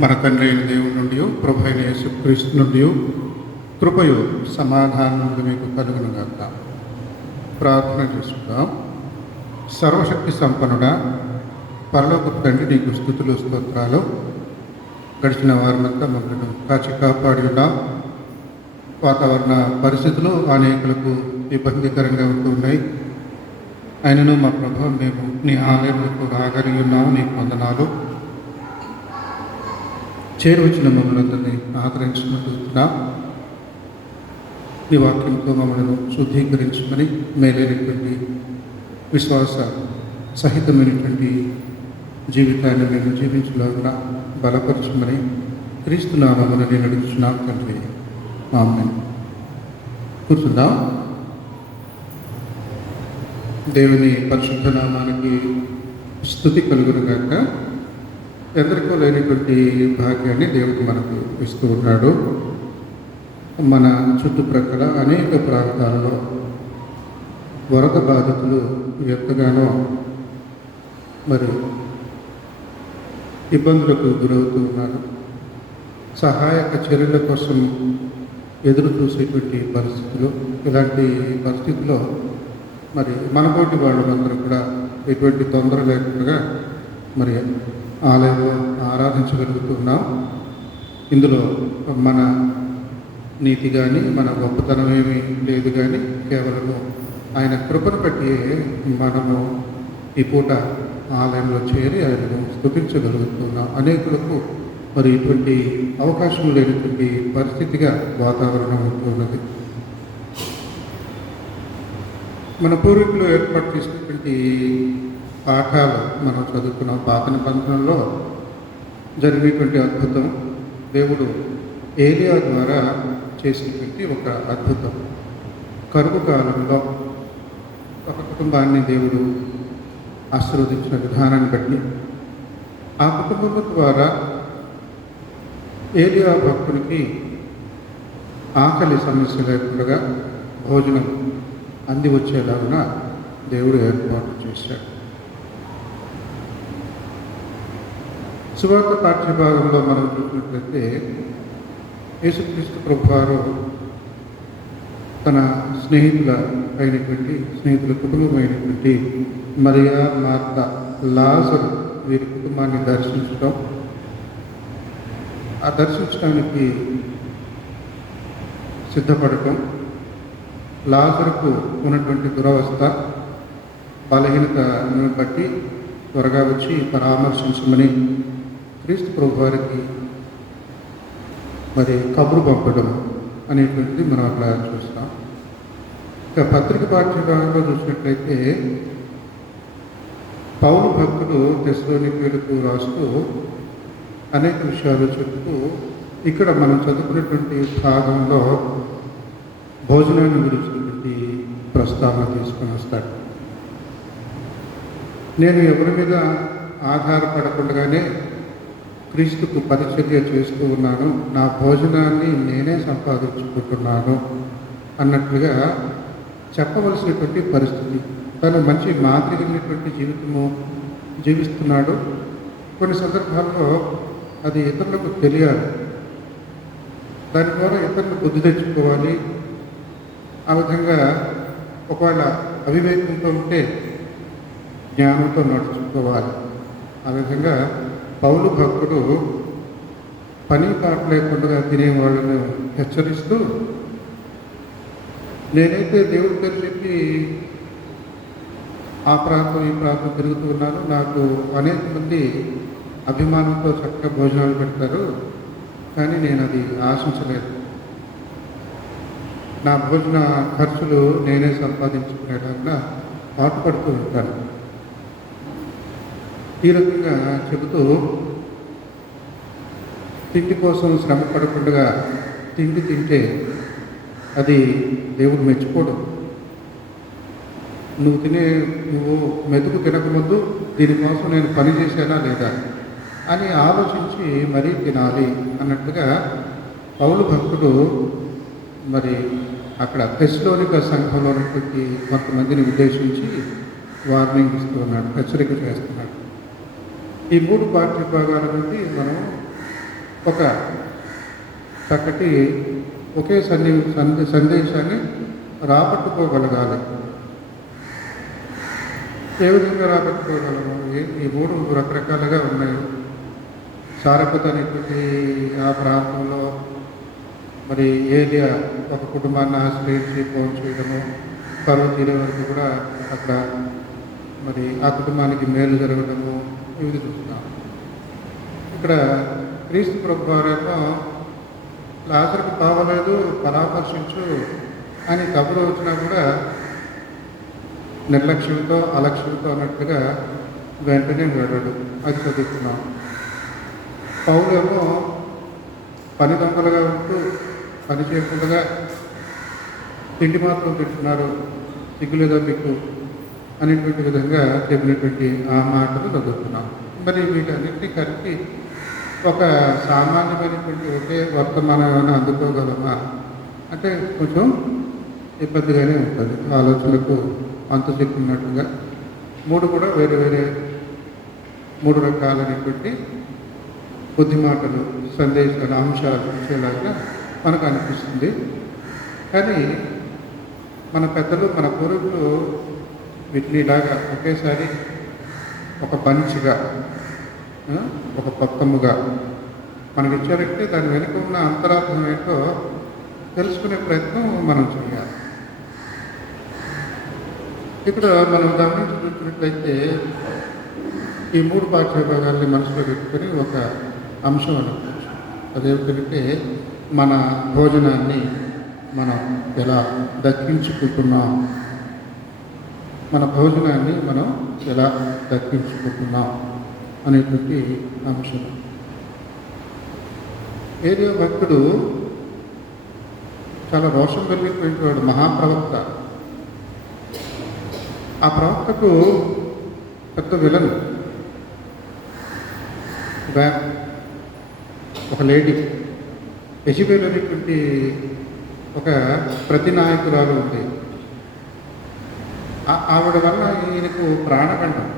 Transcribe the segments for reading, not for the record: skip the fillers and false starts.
మన తండ్రి అయిన దేవుడి నుండి ప్రభు అయిన యేసుక్రీస్తు నుండి కృపయు సమాధానం నుండి మీకు కలుగునుగాక. ప్రార్థన చేసుకుందాం. సర్వశక్తి సంపన్నుడా, పరలోకపు తండ్రి, నీకు స్తుతులు స్తోత్రాలు. గడిచిన వారమంతా మమ్మల్ని కాచి కాపాడి ఉన్నాం. వాతావరణ పరిస్థితులు అనేకులకు ఇబ్బందికరంగా ఉంటున్నాయి. అయినను మా ప్రభు, మేము నీ ఆలయంలో రాగలిగి ఉన్నాము. నీకు వందనాలు. చేరువచ్చిన మమ్మల్ని అందరినీ ఆదరించుకుంటున్నా. నీ వాక్యంతో మమ్మల్ని శుద్ధీకరించమని, మేలైనటువంటి విశ్వాస సహితమైనటువంటి జీవితాన్ని మేము జీవించలాగా బలపరచమని క్రీస్తు నామమున నేను అడుగుతున్నాం తండ్రి. ఆమేన్. కూర్చుందాం. దేవుని పరిశుద్ధ నామానికి స్తుతి కలుగునుగాక. ఎందరికో లేనటువంటి భాగ్యాన్ని దేవుడు మనకు ఇస్తూ ఉన్నాడు. మన చుట్టుప్రక్కల అనేక ప్రాంతాలలో వరద బాధితులు ఎంతగానో ఇబ్బందులకు గురవుతూ ఉన్నారు. సహాయక చర్యల కోసం ఎదురు చూసేటువంటి పరిస్థితులు. ఇలాంటి పరిస్థితుల్లో మనతోటి వాళ్ళందరూ కూడా ఎటువంటి తొందర లేకుండా ఆలయంలో ఆరాధించగలుగుతున్నాం. ఇందులో మన నీతి కానీ మన గొప్పతనం ఏమీ లేదు, కానీ కేవలము ఆయన కృపను బట్టి మనము ఈ పూట ఆలయంలో చేరి ఆయనను స్తుతించగలుగుతున్నాం. అనేకులకు ఇటువంటి అవకాశం లేనటువంటి పరిస్థితిగా వాతావరణం ఉంటున్నది. మన పూర్వీకులు ఏర్పాటు చేసినటువంటి పాఠాలు మనం చదువుకున్నాం. పాత నిబంధనలో జరిగినటువంటి అద్భుతం, దేవుడు ఏలియా ద్వారా చేసినటువంటి ఒక అద్భుతం. కరువు కాలంలో ఒక కుటుంబాన్ని దేవుడు ఆశీర్వదించిన విధానాన్ని బట్టి ఆ కుటుంబం ద్వారా ఏలియా భక్తునికి ఆకలి సమస్య లేకుండా భోజనం అంది వచ్చేలాగా దేవుడు ఏర్పాటు చేశాడు. సువార్త పాఠ్యభాగంలో మనం చూసినట్లయితే యేసుక్రీస్తు ప్రభువారు తన స్నేహితుల కుటుంబం అయినటువంటి మరియా, మార్తా, లాజరు వీరి కుటుంబాన్ని దర్శించడం, ఆ దర్శించడానికి సిద్ధపడటం, లాజరుకు ఉన్నటువంటి దురవస్థ, బలహీనతను బట్టి త్వరగా వచ్చి పరామర్శించమని క్రీస్తు ప్రభువారికి కబురు పంపడం అనేటువంటిది మనం అక్కడ చూస్తాం. ఇక పత్రిక పాఠ్యభాగంలో చూసినట్లయితే పౌలు భక్తుడు తెస్సలోనికీయులకు రాస్తూ అనేక విషయాలు చెప్తూ ఇక్కడ మనం చదువుకున్నటువంటి భాగంలో భోజనాన్ని గురించినటువంటి ప్రస్తావన తీసుకొని వస్తాడు. నేను ఎవరి మీద ఆధారపడకుండానే క్రీస్తుకు పరిచర్య చేస్తూ ఉన్నాను, నా భోజనాన్ని నేనే సంపాదించుకుంటున్నాను అన్నట్లుగా చెప్పవలసినటువంటి పరిస్థితి. తను మంచి మాదిరిగినటువంటి జీవితము జీవిస్తున్నాడు. కొన్ని సందర్భాల్లో అది ఇతరులకు తెలియాలి, దాని ద్వారా ఇతరులు బుద్ధి తెచ్చుకోవాలి. ఆ విధంగా ఒకవేళ అవివేకంతో ఉంటే జ్ఞానంతో నడుచుకోవాలి. ఆ విధంగా పౌలు భక్తుడు పని పాట లేకుండా తినేవాళ్ళను హెచ్చరిస్తూ, నేనైతే దేవుడి పేరు చెప్పి ఆ ప్రాంతం ఈ ప్రాంతం తిరుగుతూ ఉన్నాను, నాకు అనేక మంది అభిమానంతో చక్కగా భోజనాలు పెడతారు, కానీ నేను అది ఆశించలేదు. నా భోజన ఖర్చులు నేనే సంపాదించుకునేలాగా పాటుపడుతూ ఉంటాను. ఈ రకంగా చెబుతూ, తిండి కోసం శ్రమ పడకుండా తిండి తింటే అది దేవుడు మెచ్చుకోవడం. నువ్వు మెతుకు తినకముందు దీనికోసం నేను పని చేశానా లేదా అని ఆలోచించి మరీ తినాలి అన్నట్టుగా పౌలు భక్తుడు అక్కడ తెస్సలోనిక సంఘంలో ఉన్నటువంటి కొంతమందిని ఉద్దేశించి వార్నింగ్ ఇస్తూ ఉన్నాడు, హెచ్చరిక చేస్తున్నాడు. ఈ 3 పాఠ్య భాగాల నుండి మనం ఒక చక్కటి ఒకే సందేశాన్ని రాబట్టుకోగలగాలి. ఏ విధంగా రాబట్టుకోగలము? ఈ మూడు రకరకాలుగా ఉన్నాయి. సారపత అనేటువంటి ఆ ప్రాంతంలో మరి ఏలియా ఒక కుటుంబాన్ని ఆశ్రయించి ఫోన్ చేయడము, కరువు తీరే వరకు కూడా అక్కడ మరి ఆ కుటుంబానికి మేలు జరగడము, ఇవి చూస్తున్నాం. ఇక్కడ క్రీస్తు ప్రభు వారేమో లాజరుకు కావలేదు, పరామర్శించు అని కబురు వచ్చినా కూడా నిర్లక్ష్యంతో అలక్ష్యంతో అన్నట్టుగా వెంటనే వెళ్ళడు. అది చదువుతున్నాం. పౌలేమో పని దొంగలుగా ఉంటూ పని చేయకుండా తిండి మాత్రం తింటున్నారు, సిగ్గులేదా మీకు అనేటువంటి విధంగా చెప్పినటువంటి ఆ మాటలు చదువుతున్నాం. మరి వీటన్నింటినీ కలిపి ఒక సామాన్యమైనటువంటి ఒకే వర్తమానాన్ని అందుకోగలమా అంటే కొంచెం ఇబ్బందిగానే ఉంటుంది. ఆలోచనకు అంత చెప్పినట్టుగా మూడు కూడా వేరే వేరే మూడు రకాలైనటువంటి బుద్ధి మాటలు, సందేశాలు, అంశాలు ఇచ్చేలాగా మనకు అనిపిస్తుంది. కానీ మన పెద్దలు, మన పూర్వీకులు వీటిని ఇలాగా ఒకేసారి ఒక బంచ్గా, ఒక పక్కముగా మనకి ఇచ్చారంటే దాని వెనుక ఉన్న అంతరార్థం ఏంటో తెలుసుకునే ప్రయత్నం మనం చేయాలి. ఇక్కడ మనం గమనించి చూసినట్లయితే ఈ మూడు పాఠ్యభాగాల్ని మనసులో పెట్టుకొని ఒక అంశం అనుకోవచ్చు. అదేమిటంటే మన భోజనాన్ని మనం ఎలా దక్కించుకుంటున్నాం, మన భోజనాన్ని మనం ఎలా దక్కించుకుంటున్నాం అనేటువంటి అంశం. ఏలియా భక్తుడు చాలా రోషం కలిగినటువంటి వాడు, మహాప్రవక్త. ఆ ప్రవక్తకు పెద్ద విలన్ ఒక లేడీ యెజబెల్ అనేటువంటి ఒక ప్రతినాయకురాలు ఉంది. ఆవిడ వల్ల ఈయనకు ప్రాణగండం.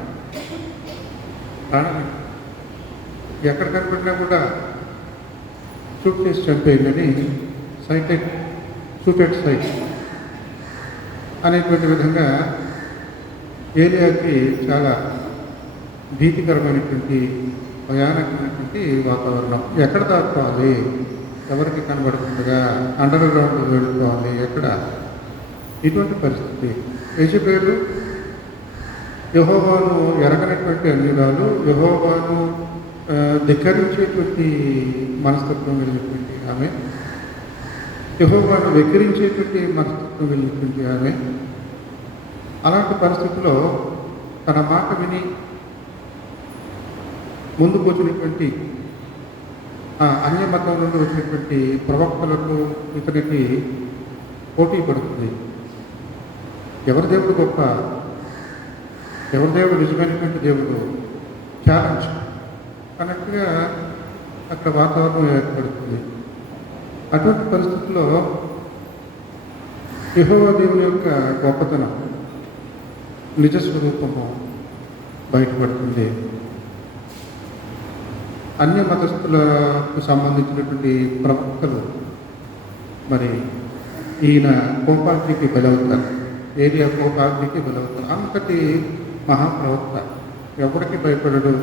ఎక్కడ కనపడినా కూడా షూట్ చేసి చంపేయండి, సూటెడ్ సైట్ అనేటువంటి విధంగా ఏలియాకి చాలా భీతికరమైనటువంటి భయానకమైనటువంటి వాతావరణం. ఎక్కడ దాక్కోవాలి, ఎవరికి కనబడుతుండగా అండర్ గ్రౌండ్ వెళ్ళిపోవాలి, ఎక్కడ ఇటువంటి పరిస్థితి. యెజబెలు యెహోవాను ఎరగనటువంటి అన్యురాలు, యెహోవాను ధిక్కరించేటువంటి మనస్తత్వం వెళ్ళినటువంటి ఆమె, యెహోవాను వెక్కిరించేటువంటి మనస్తత్వం వెళ్ళినటువంటి ఆమె. అలాంటి పరిస్థితుల్లో తన మాట విని ముందుకు వచ్చినటువంటి అన్య మతం నుండి వచ్చినటువంటి ప్రవక్తలకు ఇతనికి పోటీ పడుతుంది. ఎవరి దేవుడు గొప్ప, ఎవరి దేవుడు నిజమైనటువంటి దేవుడు, ఛాలెంజ్ అన్నట్టుగా అక్కడ వాతావరణం ఏర్పడుతుంది. అటువంటి పరిస్థితుల్లో యెహోవా దేవుని యొక్క గొప్పతనం, నిజస్వరూపము బయటపడుతుంది. అన్య మతస్థులకు సంబంధించినటువంటి ప్రవక్తలు మరి ఈయన కోపాగ్నికి బలవుతారు, ఏలియా కోపాగ్నికి బలవుతారు. అంతటి మహాప్రవక్త, ఎవరికి భయపడడు,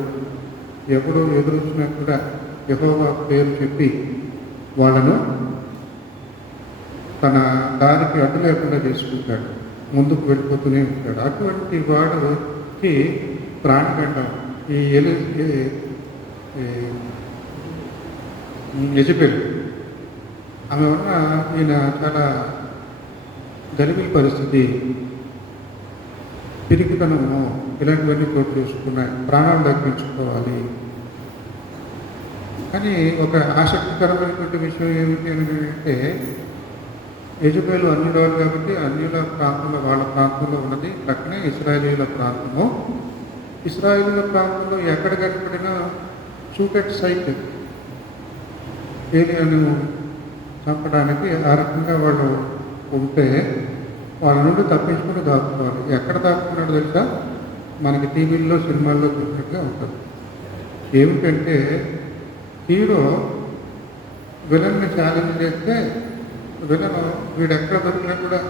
ఎప్పుడు ఎదురొచ్చినా కూడా యెహోవా పేరు చెప్పి వాళ్ళను తన దారికి అడ్డు లేకుండా చేసుకుంటాడు, ముందుకు వెళ్ళిపోతూనే ఉంటాడు. అటువంటి వాడికి ప్రాణగండం ఈ యెజబెల్. ఆమె వల్ల ఈయన చాలా గలిబిలి పరిస్థితి, పిరికితనము, ఇలాంటివన్నీ చోటు చేసుకున్నాయి. ప్రాణాలు దక్కించుకోవాలి. కానీ ఒక ఆసక్తికరమైనటువంటి విషయం ఏమిటి అంటే, యెజబెలు అన్యురాలు కాబట్టి అన్యుల ప్రాంతంలో, వాళ్ళ ప్రాంతంలో ఉన్నది. ప్రక్కనే ఇశ్రాయేలీయుల ప్రాంతము. ఇశ్రాయేలీయుల ప్రాంతంలో ఎక్కడ కనపడినా షూటెడ్ సైట్, ఏలియాను చంపడానికి ఆ రకంగా వాళ్ళు ఉంటే వాళ్ళ నుండి తప్పించుకుని దాక్కుకోవాలి. ఎక్కడ దాక్కున్నాడు తెలుసా? మనకి టీవీల్లో, సినిమాల్లో చూసినట్టుగా ఉంటుంది. ఏమిటంటే హీరో విలన్ని ఛాలెంజ్ చేస్తే విలను వీడు ఎక్కడ దొరికినా కూడా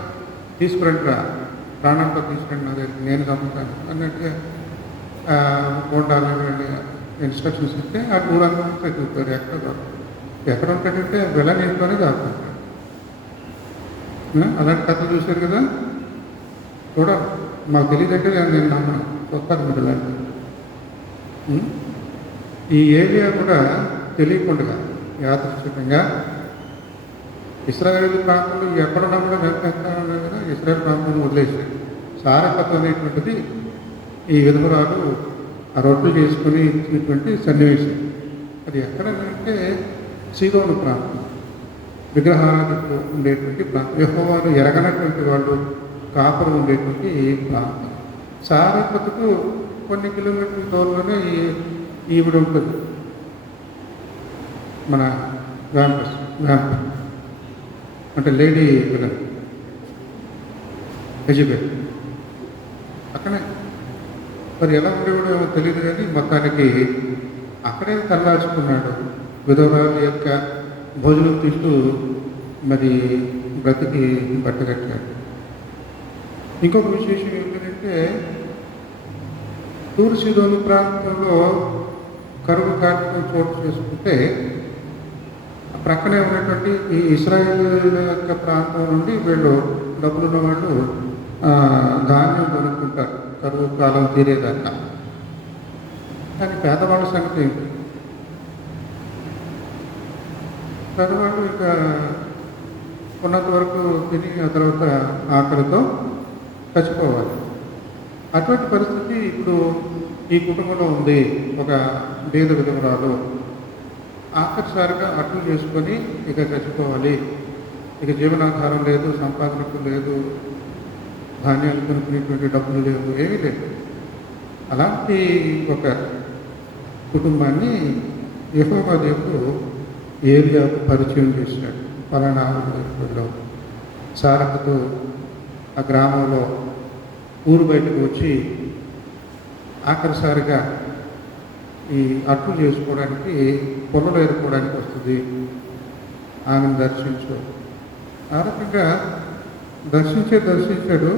తీసుకురండి రా, ప్రాణంతో తీసుకురండి నా దగ్గరికి, నేను చంపుతాను అన్నట్టుగా ఉండాలని ఇన్స్ట్రక్షన్స్ ఇస్తే ఆ ఊరంతా చూస్తారు ఎక్కడ దొరకదు. ఎక్కడ ఉంటాడంటే విలన్ ఇంట్లోనే దాక్కుంటాడు. అలాంటి కథలు చూశారు కదా. కూడా మాకు తెలియదంటే నేను నమ్మను, వస్తారు మీరు ఇలాంటి. ఈ ఏరియా కూడా తెలియకుండా యాదృచ్ఛికంగా ఇశ్రాయేల్ ప్రాంతంలో ఎక్కడున్నా కూడా వెళ్తాను కదా, ఇశ్రాయేల్ ప్రాంతాన్ని వదిలేసాడు. సారకత్వం అనేటువంటిది ఈ విధవరాలు ఆ రొట్టెలు చేసుకుని ఇచ్చినటువంటి సన్నివేశం. అది ఎక్కడంటే సీదోను ప్రాంతం, విగ్రహారాధనకు ఉండేటువంటి ప్రాంతం, యెహోవాను ఎరగనటువంటి వాళ్ళు కాపురం ఉండేటువంటి ప్రాంతం. సారకత్తుకు కొన్ని కిలోమీటర్ల దూరంలోనే ఈవిడ ఉంటుంది, మన వ్యాంప అంటే లేడీ విలన్ యెజబెల్ అక్కడే. మరి ఎలా ఉండేవాడో తెలియదు కానీ మొత్తానికి అక్కడే తల్లాచుకున్నాడు. విధవరాల యొక్క భోజనం తింటూ మరి బ్రతికి బట్టగట్టాడు. ఇంకొక విశేషం ఏంటంటే తూరు సీదోను ప్రాంతంలో కరువు కార్యక్రమం చోటు చేసుకుంటే ప్రక్కనే ఉన్నటువంటి ఈ ఇశ్రాయేల్ యొక్క ప్రాంతం నుండి వీళ్ళు డబ్బులున్న వాళ్ళు ధాన్యం కొనుక్కుంటారు కరువు కాలం తీరేదాకా. కానీ పేదవాళ్ళ సంగతి ఏంటి? పేదవాళ్ళు ఇక ఉన్నంత వరకు తిని ఆ తర్వాత ఆకలితో చచ్చిపోవాలి. అటువంటి పరిస్థితి ఇప్పుడు ఈ కుటుంబంలో ఉంది. ఒక బీద విధవరాలు ఆఖరిసారిగా అట్లు చేసుకొని ఇక చచ్చిపోవాలి, ఇక జీవనాధారం లేదు, సంపాదనకు లేదు, ధాన్యాలు కొనుక్కునేటువంటి డబ్బులు లేవు, ఏమీ లేదు. అలాంటి ఒక కుటుంబాన్ని యెహోవా దేవుడు ఏలియాకు పరిచయం చేశాడు. పలానా ఊరిలో సారకతో ఆ గ్రామంలో ఊరు బయటకు వచ్చి ఆఖరిసారిగా ఈ అట్లు చేసుకోవడానికి పొలం ఏరుకోవడానికి వస్తుంది, ఆమెను దర్శించు. ఆ రకంగా దర్శించాడు.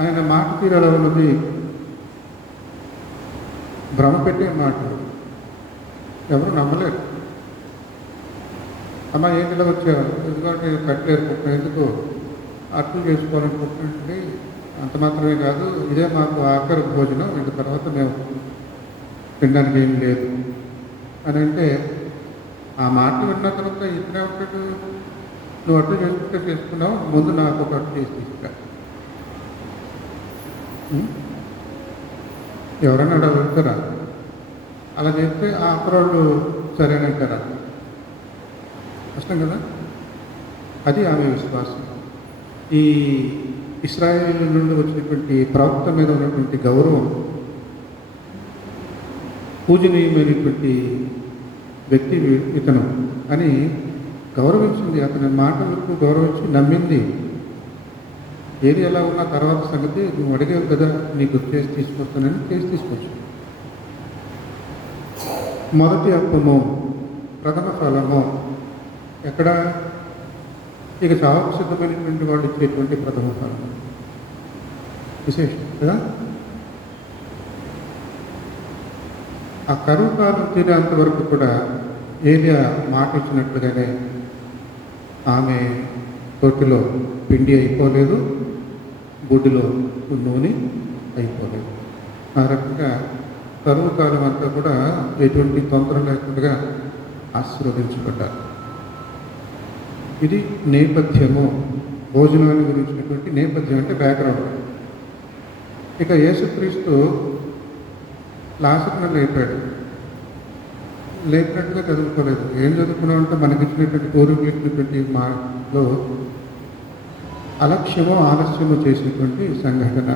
ఆయన మాట తీరలో ఉన్నది భ్రమ పెట్టే మాటలు, ఎవరు నమ్మలేరు. అమ్మ ఏం ఇలా వచ్చావు, ఎందుకంటే కట్టేరుకుంటున్నా, ఎందుకు అట్లు చేసుకోవాలనుకుంటున్నాండి, అంత మాత్రమే కాదు, ఇదే మాకు ఆఖరి భోజనం, ఇంక తర్వాత మేము తినడానికి ఏం లేదు అని అంటే, ఆ మాట విన్న తర్వాత ఇట్లా ఉంటాడు, నువ్వు అట్లు చేసుకుంటే చేసుకున్నావు, ముందు నాకు ఒక అట్లు చేసి తీసుకురా. ఎవరైనా అడుగుతారా? అలా చేస్తే ఆ అక్కరోళ్ళు సరేనంటారా? కష్టం కదా. అది ఆమె విశ్వాసం. ఈ ఇశ్రాయేల్ నుండి వచ్చినటువంటి ప్రవక్త మీద ఉన్నటువంటి గౌరవం, పూజనీయమైనటువంటి వ్యక్తి ఇతను అని గౌరవించింది. అతని మాటలకు గౌరవించి నమ్మింది. ఏది ఎలా ఉన్నా తర్వాత సంగతి నువ్వు అడిగావు కదా, నీకు చేసి తీసుకొస్తానని చేసి తీసుకొచ్చు. మొదటి అప్పము, ప్రథమ ఫలము ఎక్కడ? ఇక చావుకు సిద్ధమైనటువంటి వాళ్ళు ఇచ్చేటువంటి ప్రథమ ఫలం విశేషం కదా. ఆ కరువు కాలం తీరేంత వరకు కూడా ఏలియా మాట ఇచ్చినట్లుగానే ఆమె తొట్టిలో పిండి అయిపోలేదు, గుడ్డిలో నూనె అయిపోలేదు. ఆ రకంగా కరువు కాలం అంతా కూడా ఎటువంటి తొందర లేకుండా ఆశీర్వదించబడ్డారు. ఇది నేపథ్యము, భోజనాన్ని గురించినటువంటి నేపథ్యం, అంటే బ్యాక్గ్రౌండ్. ఇక యేసుక్రీస్తు లాసరును లేపినట్టుగా చదువుకోలేదు. ఏం చదువుకున్నాం అంటే మనకిచ్చినటువంటి పూర్వీకులటువంటి మాలో అలక్ష్యము ఆలస్యము చేసేటువంటి సంఘటన.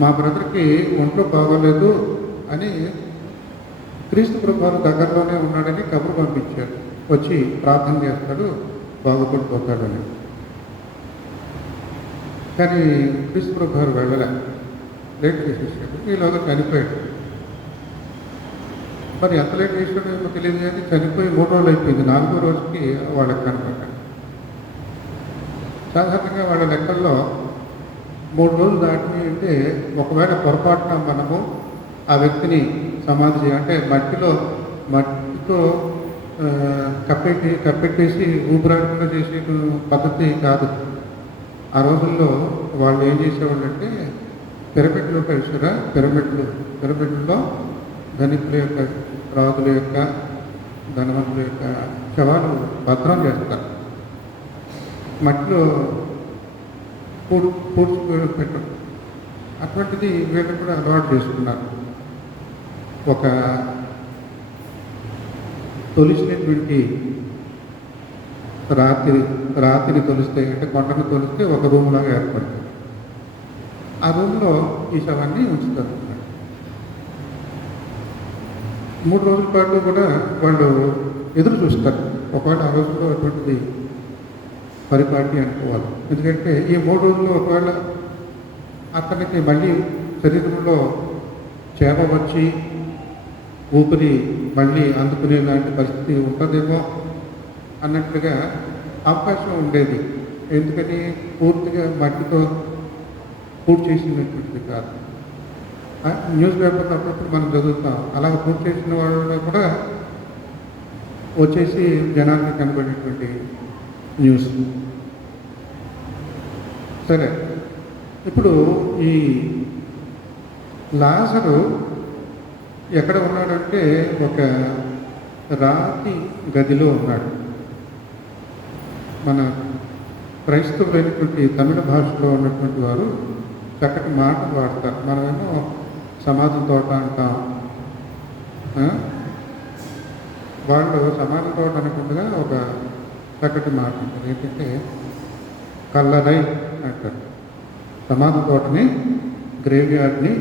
మా బ్రదర్కి ఒంట్లో బాగోలేదు అని క్రీస్తు ప్రభువారు దగ్గరలోనే ఉన్నాడని కబురు పంపించారు, వచ్చి ప్రార్థన చేస్తాడు, బాగుపడిపోతాడని. కానీ క్రీస్తు ప్రభువారు వెళ్ళలే, లేట్ చేసేసాడు. ఈలోగా చనిపోయాడు. మరి ఎంత లేట్ చేసాడో ఏమో తెలియదు కానీ చనిపోయి 3 రోజులు అయిపోయింది. 4వ రోజుకి వాళ్ళకి కనపడ్డాడు. సాధారణంగా వాళ్ళ లెక్కల్లో 3 రోజులు దాటినాయి అంటే ఒకవేళ పొరపాటున మనము ఆ వ్యక్తిని సమాధి అంటే మట్టితో కప్పెట్టేసి ఊపిరాడకుండా చేసే పద్ధతి కాదు. ఆ రోజుల్లో వాళ్ళు ఏం చేసేవాళ్ళంటే పిరమిడ్లు ఉంటాయి చూసారా, పిరమిడ్లలో ధనికుల యొక్క, రాజుల యొక్క, ధనవంతుల యొక్క శవాలు భద్రం చేస్తారు. మట్టిలో పూడ్చిపెట్టడం అటువంటిది వీళ్ళు కూడా అలవాటు చేసుకున్నారు. ఒక తొలిచినటువంటి రాతిని తొలిస్తే అంటే కొండను తొలిస్తే ఒక రూమ్ లాగా ఏర్పడుతుంది. ఆ రూమ్లో ఈ శవాన్ని ఉంచుతారు. 3 రోజుల పాటు కూడా వాళ్ళు ఎదురు చూస్తారు. ఒకవేళ ఆ రోజుల్లో అటువంటిది పరిపాటి అనుకోవాలి. ఎందుకంటే ఈ 3 రోజుల్లో ఒకవేళ అతనికి మళ్ళీ శరీరంలో చేప వచ్చి ఊపిరి మళ్ళీ అందుకునే లాంటి పరిస్థితి ఉంటుందేమో అన్నట్లుగా అవకాశం ఉండేది. ఎందుకని పూర్తిగా మట్టితో పూర్తి చేసినటువంటిది కాదు. న్యూస్ పేపర్లో అప్పుడప్పుడు మనం చదువుతాం. అలాగ పూర్తి చేసిన వాళ్ళు కూడా వచ్చేసి జనానికి కనబడేటువంటి న్యూస్. సరే, ఇప్పుడు ఈ లాజరు ఎక్కడ ఉన్నాడంటే ఒక రాతి గదిలో ఉన్నాడు. మన క్రైస్తవులైనటువంటి తమిళ భాషలో ఉన్నటువంటి వారు చక్కటి మాటలు వాడతారు. మనమేమో సమాధి తోట అంటాం. వాళ్ళు సమాధి తోట అనకుండా ఒక చక్కటి మాట ఉంటుంది. ఏంటంటే కల్లరై అంటారు. సమాధి తోటని, గ్రేవ్ యార్డ్ని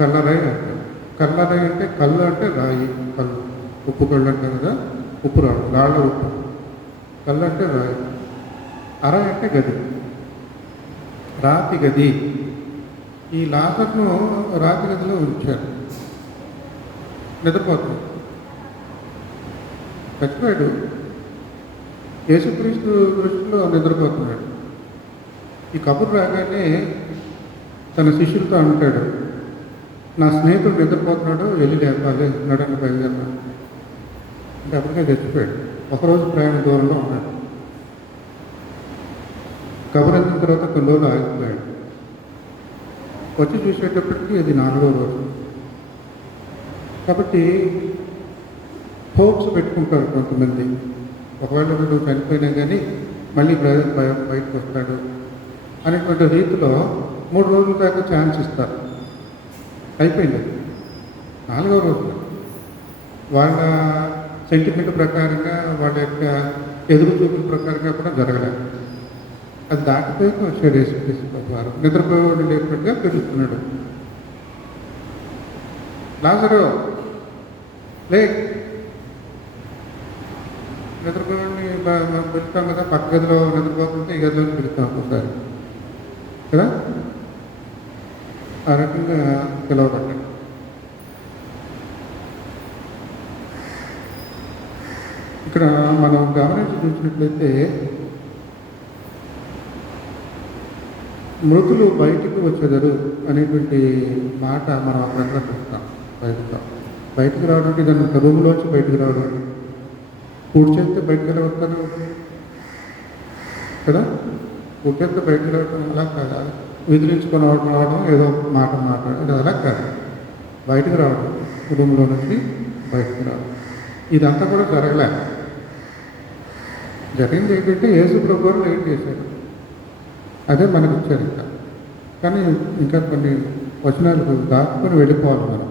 కల్లరై అంటారు. కల్లరై అంటే కళ్ళు అంటే రాయి, కళ్ళు, ఉప్పు కళ్ళు అంటారు కదా, ఉప్పు రాళ్ళు, రాళ్ళ ఉప్పు. కళ్ళు అంటే రాయి, అర అంటే గది, రాతి గది. ఈ లాజర్ను రాతి గదిలో ఉంచారు. నిద్రపోతుంది. చచ్చిపోయాడు. యేసుక్రీస్తు దృష్టిలో నిద్రపోతున్నాడు. ఈ కబురు రాగానే తన శిష్యులతో అంటాడు, నా స్నేహితుడు నిద్రపోతున్నాడు, వెళ్ళి లేపాలి, నడని బయలుదేరాడు. అంటే అప్పటికే చచ్చిపోయాడు. ఒకరోజు ప్రయాణ దూరంలో ఉన్నాడు. కబురు అందిన తర్వాత కొన్ని రోజులు ఆగిపోయాడు. వచ్చి చూసేటప్పటికి అది 4వ రోజు. కాబట్టి హోప్స్ పెట్టుకుంటారు కొంతమంది. ఒకవేళ వీడు చనిపోయినా కానీ మళ్ళీ బయటకు వస్తాడు అనేటువంటి రీతిలో 3 రోజుల దాకా ఛాన్స్ ఇస్తారు. అయిపోయింది. 4వ రోజు వాళ్ళ సెంటిమెంట్ ప్రకారంగా, వాళ్ళ యొక్క ఎదురు చూపుల ప్రకారంగా కూడా జరగలేదు. అది దాటిపోయి వచ్చాడు యేసుక్రీస్తు వారు. నిద్రపోయేవాడు లేనట్టుగా పిలుస్తున్నాడు, లాజరు లే. నిద్రపోయేవాడిని మనం పిలుస్తాం కదా, పక్క గదిలో నిద్రపోతుంటే ఈ గదిలో పిలుస్తాం ఒకసారి కదా, ఆ రకంగా పిలవబడ్డాడు. ఇక్కడ మనం గమనించి చూసినట్లయితే మృతులు బయటకు వచ్చేదరు అనేటువంటి మాట మనం అక్కడ చూస్తాం. బయటకు రావడం అంటే దాన్ని ఒక రూమ్లోంచి బయటకు రావడం. పూర్తి చేస్తే బయటకు ఎలా వస్తారు కదా, పూర్తి చేస్తే బయటకు రావడం అలా కాదు. విదిలించుకొని రావడం, ఏదో మాట మాట్లాడడం అలా కాదు. బయటకు రావడం, రూమ్లో నుంచి బయటకు రావడం, ఇదంతా కూడా జరగలే. జరిగింది ఏంటంటే యేసు ప్రభువు లేట్ చేశాడు. అదే మనకు ఇచ్చారు. కానీ ఇంకా కొన్ని వచనాలు దాటుకొని వెళ్ళిపోవాలి మనం.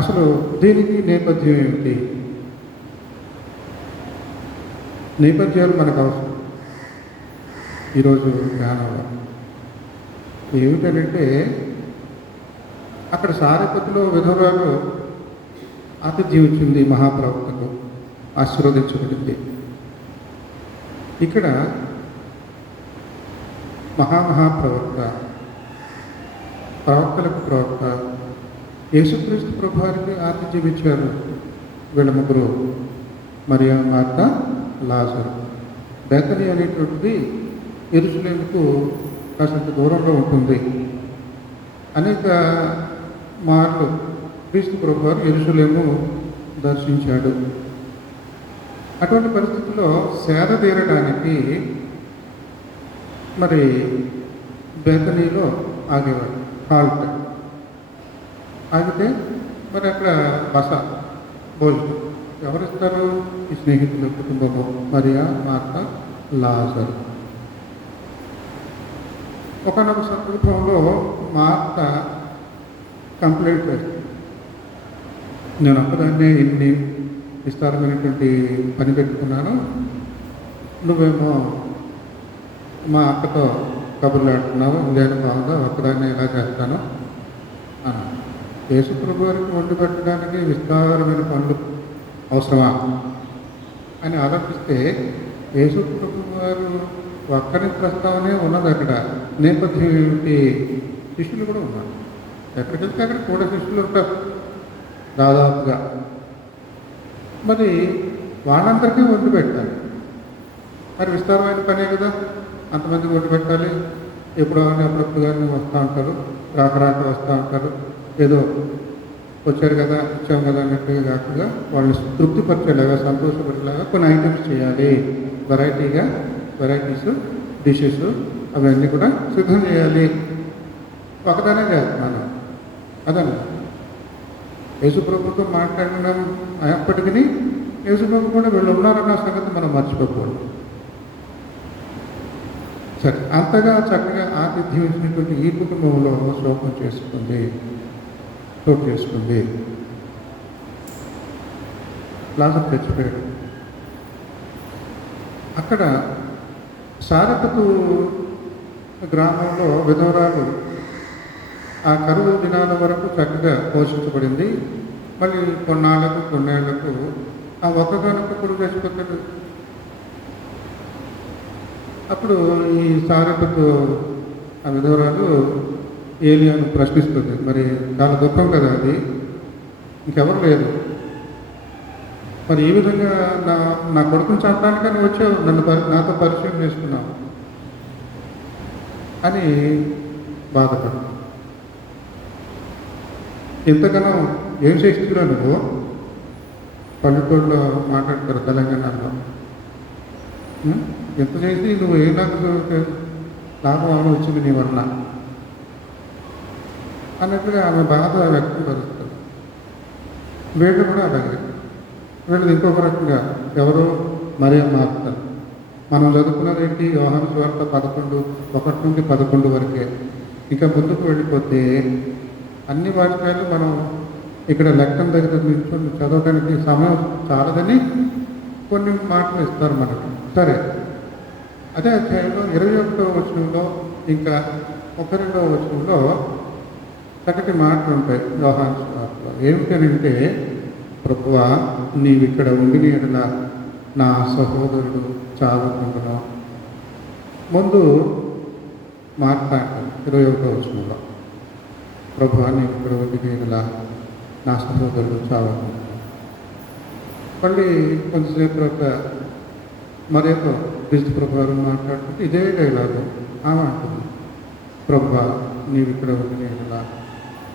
అసలు దీనికి నేపథ్యం ఏమిటి? నేపథ్యాలు మనకు అవసరం ఈరోజు జ్ఞానంలో. ఏమిటంటే అక్కడ సారెపతిలో విధవరాలు ఆతిథ్యం ఇచ్చింది మహాప్రవక్తకు, ఆశీర్వదించబడింది. ఇక్కడ మహాప్రవక్త, ప్రవక్తలకు ప్రవక్త, యేసుక్రీస్తు ప్రభువారికి ఆతిథ్యం ఇచ్చారు వీళ్ళ ముగ్గురు, మరియా, మార్త, లాజరు. బేతనీ అనేటువంటిది యెరూషలేముకు కాసంత దూరంలో ఉంటుంది. అనేక మార్లు క్రీస్తు ప్రభువారు యెరూషలేము దర్శించాడు. అటువంటి పరిస్థితుల్లో సేద తీరడానికి మరి బేతనీలో ఆగేవాడు, హాల్ట్. ఆగితే మరి అక్కడ బస, భోజనం ఎవరిస్తారు? ఈ స్నేహితుల కుటుంబము, మరియా, మార్త, లాజరు. ఒకనొక సందర్భంలో మార్త కంప్లైంట్ వేస్తుంది, నేను ఒక్కదాన్నే ఇన్ని విస్తారమైనటువంటి పని పెట్టుకున్నాను, నువ్వేమో మా అక్కతో కబుర్లు ఆడుతున్నావు, నేను బాగుందా, ఒక్కదాన్ని ఎలా చేస్తాను అన్నాను. యేసు ప్రభు వారికి వండి పెట్టడానికి విస్తారమైన పనులు అవసరమా అని ఆలోచిస్తే యేసు ప్రభు వారు ఒక్కరి ప్రస్తావనే ఉన్నది. అక్కడ నేపథ్యం ఏమిటి? శిష్యులు కూడా ఉన్నారు. ఎక్కడికి వెళ్తే అక్కడ కూడా శిష్యులు ఉంటారు దాదాపుగా. మరి వాళ్ళందరికీ వండి పెట్టాలి. మరి విస్తారమైన పనే కదా, అంతమందికి వండి పెట్టాలి. ఎప్పుడో కానీ అప్పుడప్పుడు కానీ వస్తూ ఉంటారు, రాక వస్తూ ఉంటారు. ఏదో వచ్చారు కదా, ఇచ్చాం కదా అన్నట్టుగా కాకుండా వాళ్ళని తృప్తిపరిచేలాగా, సంతోషపరిచేలాగా కొన్ని ఐటమ్స్ చేయాలి. వెరైటీస్, డిషెస్ అవన్నీ కూడా సిద్ధం చేయాలి. ఒకదానే చేస్తున్నాను అదన్నా. యేసుప్రభుతో మాట్లాడడం అయినప్పటికీ యేసుప్రభు కూడా వీళ్ళు ఉన్నారన్న సంగతి మనం మర్చిపోకూడదు. సరే, అంతగా చక్కగా ఆతిథ్యం ఇచ్చినటువంటి ఈ కుటుంబంలో శోకం చేసుకుంది. లాజరు చచ్చిపోయాడు. అక్కడ సారెపతు గ్రామంలో విధవరాలు ఆ కరువు దినాల వరకు చక్కగా పోషించబడింది. మళ్ళీ కొన్నేళ్లకు ఆ ఒక్కగానొక్క కొడుకు చచ్చిపోతాడు. అప్పుడు ఈ సారెపతు ఆ విధవరాలు ఏలియాను ప్రశ్నిస్తుంది. మరి చాలా దుఃఖం కదా అది, ఇంకెవరు లేరు, మరి ఈ విధంగా నా కొడుకుని చంపడానికని వచ్చావు, నాతో పరిచయం చేసుకున్నావు అని బాధపడు. ఇంతకన్నా ఏం చేస్తున్నా నువ్వు? పల్లెటూరులో మాట్లాడతారు తెలంగాణలో. ఎంత చేసి నువ్వు ఏ నాకు లాభం వచ్చింది నీ వల్ల అన్నట్లుగా ఆమె బాధ వ్యక్తపరుస్తుంది. వీళ్ళు కూడా అలాగే. వీళ్ళది ఇంకొక రకంగా ఎవరో మరియా, మార్త. మనం చదువుకున్నదేంటి? యోహాను సువార్త 1 నుండి 11 వరకే. ఇంకా ముందుకు వెళ్ళిపోతే అన్ని వాక్యాలు మనం ఇక్కడ లెక్కల దగ్గర నిల్చొని చదవడానికి సమయం చాలదని కొన్ని మాటలు ఇస్తారు మనకు. సరే, అదే అధ్యాయంలో 21వ వచనంలో ఇంకా 32వ వచనంలో చక్కటి మాటలు ఉంటాయి యోహాను సువార్తలో. ఏమిటనంటే, ప్రభువా నీవిక్కడ ఉండిన యెడల నా సహోదరుడు చావకుండును. ముందు మాట్లాడతాను 21వ వచనంలో, ప్రభువా నీవు ఇక్కడ ఉండిన యెడల నా సహోదరుడు చావకుండును. మళ్ళీ కొంతసేపు తర్వాత మరొక క్రీస్తు ప్రభు వారు మాట్లాడుతుంటే ఇదే డైలాగు ఆమె అంటుంది, ప్రభువా నీవు ఇక్కడ ఉండిన యెడల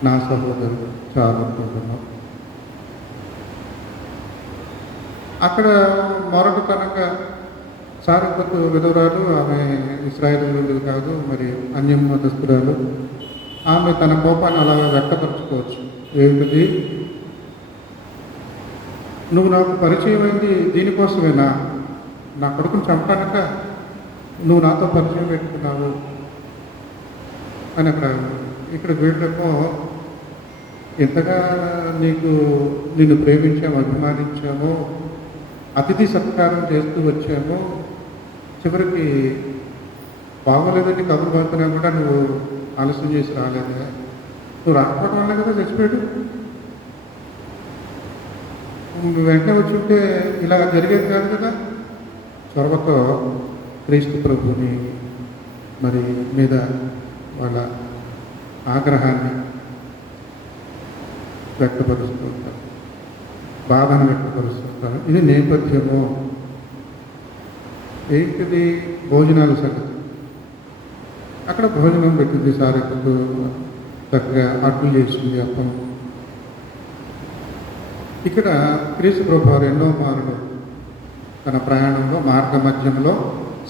నా సహోదరుడు చావకుండును. అక్కడ మరొకతనంగా సారెపతు విధవరాలు, ఆమె ఇశ్రాయేలీయులు కాదు, మరి అన్యం మతస్థురాలు. ఆమె తన కోపాన్ని అలా వ్యక్తపరచుకోవచ్చు. ఏమిటి? నువ్వు నాకు పరిచయం అయింది దీనికోసమేనా? నా కొడుకుని చంపడానిక నువ్వు నాతో పరిచయం పెట్టుకున్నావు అని అక్కడ. ఇక్కడ వీళ్ళేమో ఎంతగా నిన్ను ప్రేమించాము, అభిమానించామో, అతిథి సత్కారం చేస్తూ వచ్చామో, చివరికి బాగోలేదని కబురు పంపినా కూడా నువ్వు ఆలస్యం చేసి రాలేదా? నువ్వు రాకపోవడం వల్ల కదా చచ్చిపోయాడు. నువ్వు వెంటనే వచ్చి ఉంటే ఇలా జరిగేది కాదు కదా. చొరవతో క్రీస్తు ప్రభుని మరి మీద వాళ్ళ ఆగ్రహాన్ని వ్యక్తపరుస్తూ ఉంటారు, బాధను వ్యక్తపరుస్తూ ఉంటారు. ఇది నేపథ్యము. ఏంటిది? భోజనాల సంగతి. అక్కడ భోజనం పెట్టింది, సారెక్కుతూ చక్కగా అడ్డు చేసింది, అప్పం. ఇక్కడ క్రీస్తు ప్రభువారు ఎన్నో మారులు తన ప్రయాణంలో మార్గ మధ్యంలో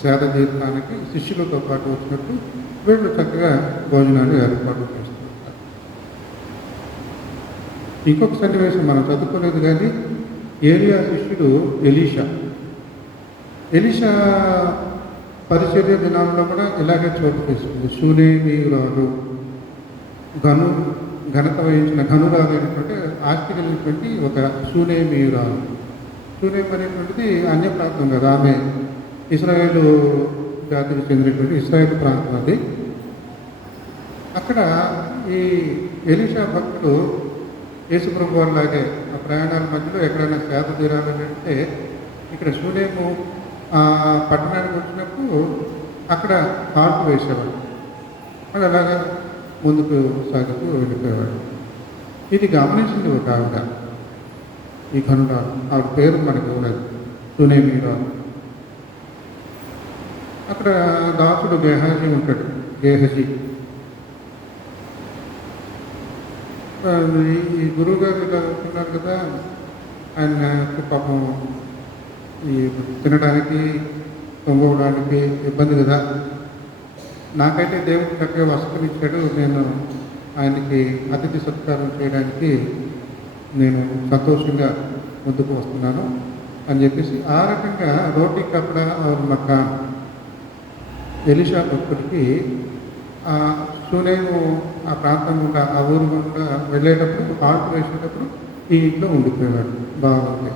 సేద తీర్థానికి శిష్యులతో పాటు వచ్చినట్టు వీళ్ళు చక్కగా భోజనాలు ఏర్పాటు చేస్తూ ఉంటారు. ఇంకొక సన్నివేశం మనం చదువుకోలేదు కానీ, ఏలియా శిష్యుడు ఎలీషా పరిచర్య దినాల్లో కూడా ఇలాగే చోటు తీసుకుంది. శూనేమీయురాలు, ఘనత వహించిన ఘనురాలు అయినటువంటి ఆస్తి కలిగినటువంటి ఒక శూనేమీయురాలు. శూనేం అనేటువంటిది అన్య ప్రాంతం కదా, ఆమె ఇస్రాయేలు జాతికి చెందినటువంటి ఇస్రాయేల్ ప్రాంతం అది. అక్కడ ఈ ఎలీషా భక్తులు యేసుప్రభు వారిలాగే ఆ ప్రయాణాల మధ్యలో ఎక్కడైనా సేద తీరాలని అంటే ఇక్కడ శూనేము పట్టణానికి వచ్చినప్పుడు అక్కడ హాల్ట్ వేసేవాడు, అది అలాగా ముందుకు సాగుతూ వెళ్ళిపోయేవాడు. ఇది గమనించింది ఒక ఆవిడ, ఈ ఘనురాలు. ఆవిడ పేరు మనకు ఉన్నది, శూనేమీయురాలు. అక్కడ దాసుడు గేహజీ ఉంటాడు, గేహజీ. ఈ గురువుగారు ఇలా ఉంటున్నారు కదా, ఆయనకి పాపం ఈ తినడానికి తొంగడానికి ఇబ్బంది కదా. నాకైతే దేవుడు చక్కగా వసతులు ఇచ్చాడు, నేను ఆయనకి అతిథి సత్కారం చేయడానికి నేను సంతోషంగా ముందుకు వస్తున్నాను అని చెప్పేసి ఆ రకంగా రోటీ కపడా और మకాన్ ఎలీషా భక్తుడికి ఆ శూనేము ఆ ప్రాంతం గుండా ఆ ఊరు గుండా వెళ్ళేటప్పుడు హాల్ట్ వేసేటప్పుడు ఈ ఇంట్లో ఉండిపోయాడు. బాగుంది.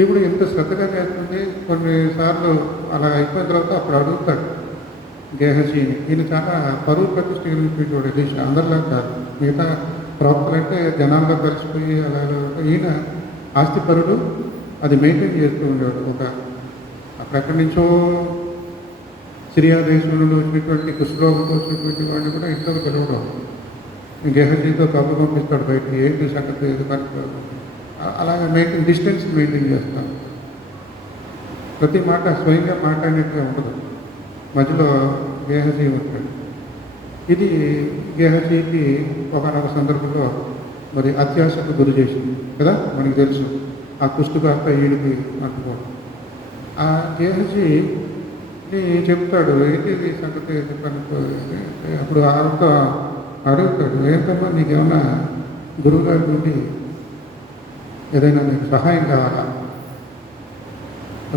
ఇప్పుడు ఎంత శ్రద్ధగా చేస్తుంది. కొన్నిసార్లు అలా అయిపోయిన తర్వాత అప్పుడు అడుగుతాడు గేహజీని. ఈయన చాలా పరువు ప్రతిష్ఠ కలిగినటువంటి ఎలీషా, అందరిలా కాదు. మిగతా ప్రవక్తలంటే జనాల్లో కలిసిపోయి అలా, ఈయన ఆస్తిపరుడు, అది మెయింటైన్ చేస్తూ ఉండేవాడు. అక్కడెక్కడి నుంచో సిరియా దేశం నుండి వచ్చినటువంటి కుష్ఠరోగంతో వచ్చినటువంటి వాడిని కూడా ఇంట్లో పిలవడం, గేహజీతో కబురు పంపిస్తాడు బయటికి, ఏంటి సంగతి ఎదుగు. అలాగే డిస్టెన్స్ మెయింటైన్ చేస్తాను. ప్రతి మాట స్వయంగా మాట్లాడినట్టుగా ఉండదు, మధ్యలో గేహజీ ఉంటాడు. ఇది గేహజీకి ఒకనొక సందర్భంలో మరి అత్యాశకు గురి చేసింది కదా, మనకు తెలుసు. ఆ కుష్ఠుగార్త ఈడికి అంటుకోవడం. ఆ గేహజీ చెప్తాడు, ఏంటి సంగతి కనుక్కో. అప్పుడు ఆవిడతో అడుగుతాడు, ఏంటమ్మా నీకేమన్నా గురువుగారి నుండి ఏదైనా నీకు సహాయం కావాలా?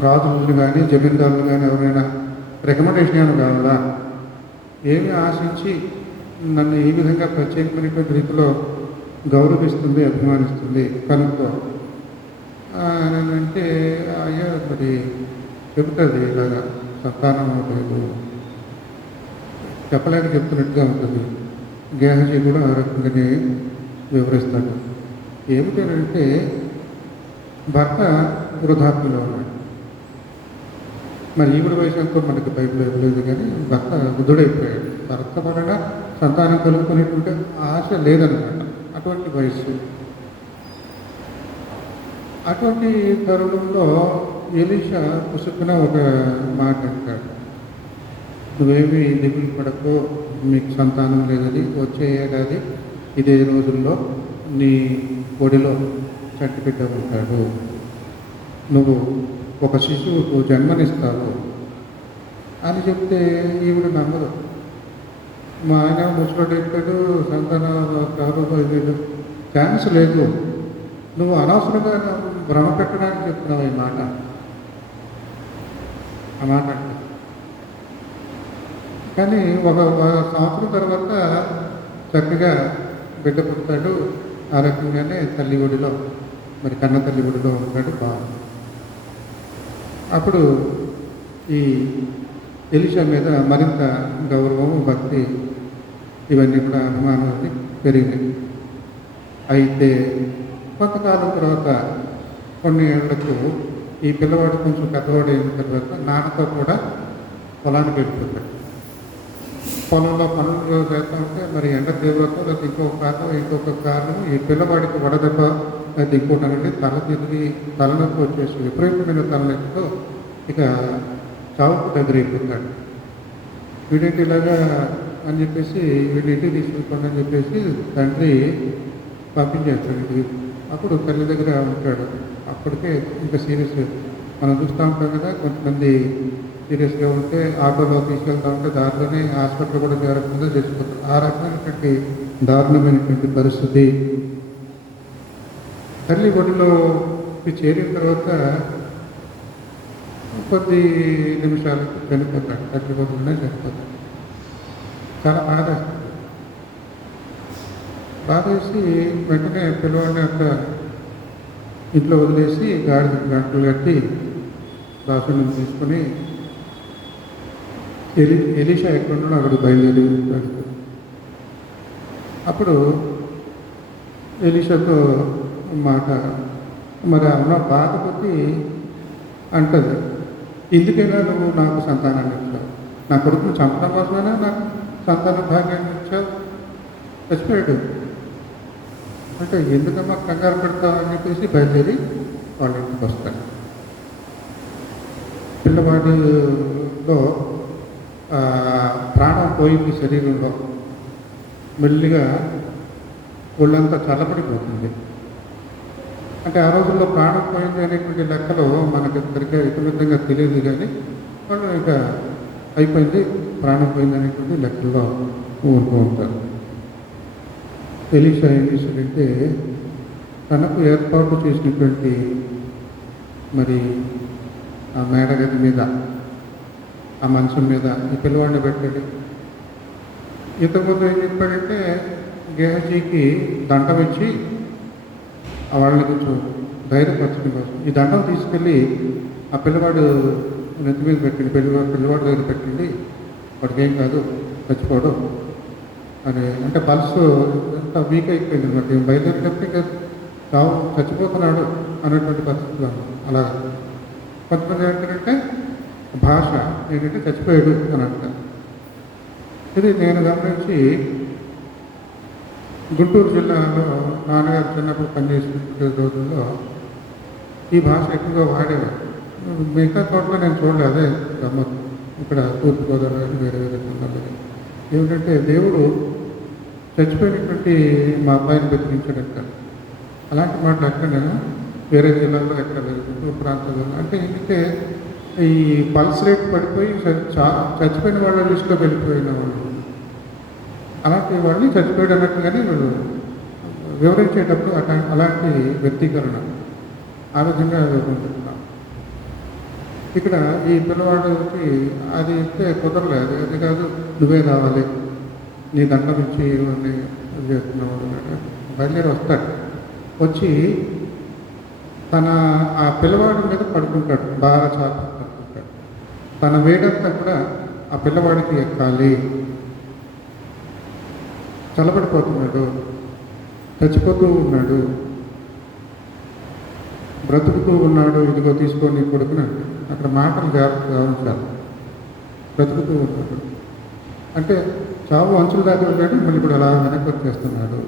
రాజులు కానీ జమీందారులు కానీ ఎవరైనా రికమెండేషన్ ఏమైనా కావాలా? ఏమి ఆశించి నన్ను ఈ విధంగా ప్రత్యేకమైనటువంటి రీతిలో గౌరవిస్తుంది, అభిమానిస్తుంది కనుక్కో అని అంటే, అయ్యా మరి చెబుతుంది ఇలాగా సంతానం లేదు, చెప్పలేక చెప్తున్నట్టుగా ఉంటుంది. గేహజీ కూడా ఆ రకంగానే వివరిస్తాడు. ఏమిటంటే భర్త వృద్ధాప్యంలో ఉన్నాడు. మరి ఈవిడ వయసు ఎంతో మనకి బైబిల్ ఇవ్వలేదు కానీ భర్త వృద్ధుడైపోయాడు. భర్త పరంగా సంతానం కలుగుకునేటువంటి ఆశ లేదనమాట, అటువంటి వయస్సు. అటువంటి తరుణంలో ఎలీషా పుసుకున ఒక మాట అంటాడు, నువ్వేమి దిగులు పడకో, మీకు సంతానం లేదని, వచ్చే ఏడాది ఇదే రోజుల్లో నీ ఒడిలో చంటి బిడ్డ ఉంటాడు, నువ్వు ఒక శిశువుకు జన్మనిస్తావు అని చెప్తే ఈవిడ నమ్మదు. మా ఆయన ముసలోడు చెప్పాడు, సంతానం ఛాన్స్ లేదు, నువ్వు అనవసరంగా భ్రమ పెట్టడానికి చెప్తున్నావు ఈ మాట. ఆ మాట అంటే కానీ ఒక సంవత్సరం తర్వాత చక్కగా బిడ్డ పుడతాడు. ఆ రకంగానే తల్లి ఒడిలో, మరి కన్న తల్లి ఒడిలో ఉంటాడు. బాగుంది. అప్పుడు ఈ ఎలీషా మీద మరింత గౌరవము, భక్తి, ఇవన్నీ కూడా అభిమానం పెరిగినాయి. అయితే కొంతకాలం తర్వాత కొన్ని ఏళ్లకు ఈ పిల్లవాడు కొంచెం పెద్దవాడు అయిన తర్వాత నాన్నతో కూడా పొలానికి వెళ్ళిపోతాడు. పొలంలో పనులు చేస్తూ ఉంటే మరి ఎండ తీవ్రత లేకపోతే ఇంకొక కారణం ఈ పిల్లవాడికి వడదెబ్బ అయితే ఇంకోటనండి తల తిరిగి తలనొప్పి వచ్చేసి విపరీతమైన తలనొప్పితో ఇక చావుకు దగ్గరైపోతాడు. వీడింటి ఇలాగా అని చెప్పేసి వీడింటికి తీసుకెళ్ళిపోండి అని చెప్పేసి తండ్రి పంపించేస్తాడు ఇంటికి. అప్పుడు తల్లి దగ్గర ఉంటాడు. అప్పటికే ఇంకా సీరియస్ మనం చూస్తూ ఉంటాం కదా, కొంతమంది సీరియస్గా ఉంటే ఆటోలో తీసుకెళ్తూ ఉంటే దారిలోనే హాస్పిటల్ కూడా చేరకుండా చచ్చిపోతారు. ఆ రకమైనటువంటి దారుణమైనటువంటి పరిస్థితి. తల్లి ఒడిలోకి చేరిన తర్వాత కొద్ది నిమిషాలకు చనిపోతాడు. తల్లి ఒడిలోనే చనిపోతాడు. చాలా బాధేసి వెంటనే పిల్లవాడిని అక్కడ ఇంట్లో వదిలేసి గంటలు కట్టి దాసుని తీసుకొని ఎలీషా ఎక్కడున్నాడో అక్కడికి బయలుదేరి వెళ్తాడు. అప్పుడు ఎలీషాతో మాట మరి ఉన్న బాధ కొద్ది అంటది, ఎందుకైనా నువ్వు నాకు సంతానాన్ని ఇచ్చావు, నా కొడుకును చంపడం కోసమైనా నాకు సంతాన భాగ్యాన్ని ఇచ్చావు, చచ్చిపోయాడు అంటే ఎందుకమ్మా కంగారు పెడతావు అని చెప్పేసి బయలుదేరి వాళ్ళ ఇంటికి వస్తాడు. పిల్లవాడిలో ప్రాణం పోయింది శరీరంలో, మెల్లిగా ఒళ్ళంతా చల్లబడిపోతుంది. అంటే ఆ రోజుల్లో ప్రాణం పోయింది అనేటువంటి లెక్కలో మనకు సరిగ్గా విధంగా తెలియదు, కానీ వాళ్ళు ఇక అయిపోయింది ప్రాణం పోయింది అనేటువంటి లెక్కల్లో ఊరుతూ ఉంటారు. ఎలీషా ఏం చేశాడంటే తనకు ఏర్పాటు చేసినటువంటి మరి ఆ మేడగది మీద ఆ మంచం మీద ఈ పిల్లవాడిని పెట్టాడు. ఇంతకుముందు ఏం చెప్పాడంటే గేహజీకి దండం ఇచ్చి వాళ్ళని కొంచెం ధైర్యపరచడం కోసం ఈ దండం తీసుకెళ్ళి ఆ పిల్లవాడు నెత్తి మీద పెట్టండి, పిల్లవాడు దగ్గర పెట్టండి, వాడికి ఏం కాదు, చచ్చిపోవడం అని. అంటే పల్స్ ఎంత వీక్ అయిపోయింది అనమాట. బయలుదేరినప్పుడు ఇంకా చచ్చిపోతున్నాడు అనేటువంటి పరిస్థితిలో అలా. కొంతమంది ఏంటంటే భాష ఏంటంటే చచ్చిపోయాడు అని అంటారు. ఇది నేను గమనించి గుంటూరు జిల్లాలో నాన్నగారు చిన్నప్పుడు పనిచేసిన రోజుల్లో ఈ భాష ఎక్కువగా వాడేవారు. మిగతా చోట్ల నేను చూడలేదు. అదే గమ్మత్తు. ఇక్కడ తూర్పుగోదావరి వేరే వేరే జిల్లాలో ఏమిటంటే దేవుడు చచ్చిపోయినటువంటి మా అబ్బాయిని బతికించాడంట. అలాంటి మాటలు ఎక్కడ నేను వేరే జిల్లాలో ఎక్కడ లేదు, గుంటూరు ప్రాంతాల్లో. అంటే ఏంటంటే ఈ పల్స్ రేట్ పడిపోయి చచ్చిపోయిన వాళ్ళ లిస్టులో వెళ్ళిపోయిన వాళ్ళు, అలాంటి వాళ్ళని చచ్చిపోయాడు అన్నట్టుగానే వీళ్ళు వివరించేటప్పుడు అలాంటి వ్యక్తీకరణ ఆ విధంగా వివరించుకున్నాం. ఇక్కడ ఈ పిల్లవాడికి అది ఇస్తే కుదరలేదు. అది కాదు, నువ్వే రావాలి, నీ దండం ఇచ్చి ఇవన్నీ చేస్తున్నావు. బయలుదేరి వస్తాడు. వచ్చి తన ఆ పిల్లవాడి మీద పడుకుంటాడు, బాగా చాప పడుకుంటాడు. తన వేడంతా కూడా ఆ పిల్లవాడికి ఎక్కాలి. చల్లబడిపోతున్నాడు, చచ్చిపోతూ ఉన్నాడు, బ్రతుకుతూ ఉన్నాడు, ఇదిగో తీసుకొని కొడుకుని అక్కడ మాటలు జాగ్రత్తగా ఉంచాలి. బ్రతుకుతూ ఉన్నాడు అంటే చావు అంచుల దాకా వెళ్ళాడు, మళ్ళీ ఇప్పుడు అలా వెనక్కి వచ్చేస్తున్నాడు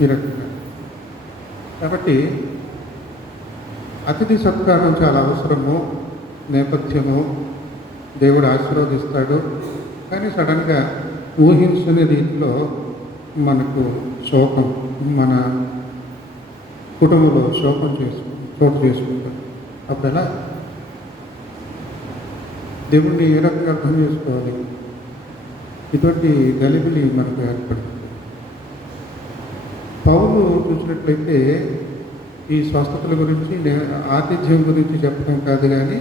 ఈ రకంగా. కాబట్టి అతిథి సత్కారం చాలా అవసరము, నేపథ్యము, దేవుడు ఆశీర్వదిస్తాడు. కానీ సడన్గా ఊహించని రీతిలో మనకు శోకం, మన కుటుంబంలో శోకం చోటు చేసుకుంటాం. అప్పుడు ఎలా దేవుణ్ణి ఏ రకంగా అర్థం చేసుకోవాలి? ఇటువంటి గలిబిలి మనకు ఏర్పడుతుంది. పౌలు చూసినట్లయితే ఈ స్వస్థతల గురించి, ఆతిథ్యం గురించి చెప్పడం కాదు, కానీ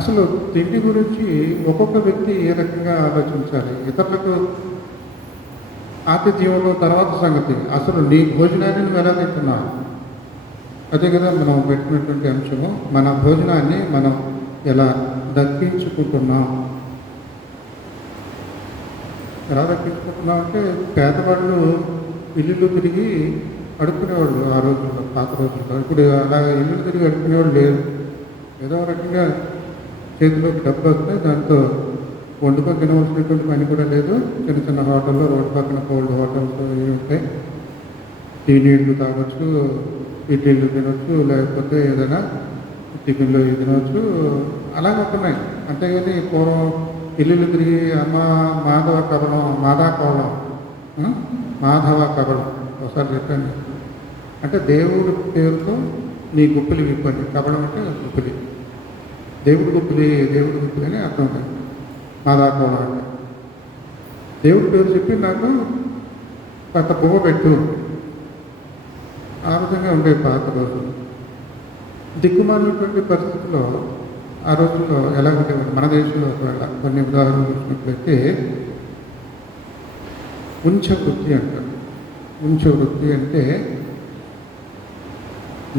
అసలు తిండి గురించి ఒక్కొక్క వ్యక్తి ఏ రకంగా ఆలోచించాలి. ఇతరులకు ఆతిథ్యంలో తర్వాత సంగతి, అసలు నీ భోజనాన్ని నువ్వు ఎలా తింటున్నావు, అదే కదా మనం పెట్టినటువంటి అంశము. మన భోజనాన్ని మనం ఎలా దక్కించుకుంటున్నాం. ఎలా దక్కించుకుంటున్నాం అంటే పేదవాళ్ళు ఇల్లు తిరిగి అడుక్కునేవాళ్ళు ఆ రోజుల్లో, పాత రోజుల్లో. ఇప్పుడు అలా ఇల్లు తిరిగి అడుక్కునేవాళ్ళు లేరు. ఏదో రకంగా చేతిలోకి డబ్బు వస్తే దాంతో వండుకొని తినవలసినటువంటి పని కూడా లేదు. చిన్న చిన్న హోటల్లో, రోడ్డు పక్కన కోల్డ్ హోటల్స్ ఇవి ఉంటాయి. టీ నీళ్లు తాగొచ్చు, ఇడ్లీలు తినొచ్చు, లేకపోతే ఏదైనా టిఫిన్లు తినవచ్చు. అలాగే ఉంటున్నాయి. అంతేగాని పూర్వం ఇల్లు తిరిగి అమ్మ మాధవ కబలం, మాధవ కబలం ఒకసారి చెప్పాను. అంటే దేవుడి పేరుతో నీ గుప్పిలి విప్పని. కబలం అంటే గుప్పిలి, దేవుడి గుప్పిలి అని అర్థం కాదు. మాధవ కబలం అంటే దేవుడి పేరు చెప్పి నాకు కొంత పువ్వు పెట్టు. ఆ విధంగా ఉండే పాత రోజులు. దిక్కుమాలినటువంటి పరిస్థితుల్లో ఆ రోజుల్లో ఎలా ఉండేవారు మన దేశంలో? ఒకవేళ కొన్ని ఉదాహరణలు చూసినట్లయితే ఉంచ వృత్తి అంటారు. ఉంచ వృత్తి అంటే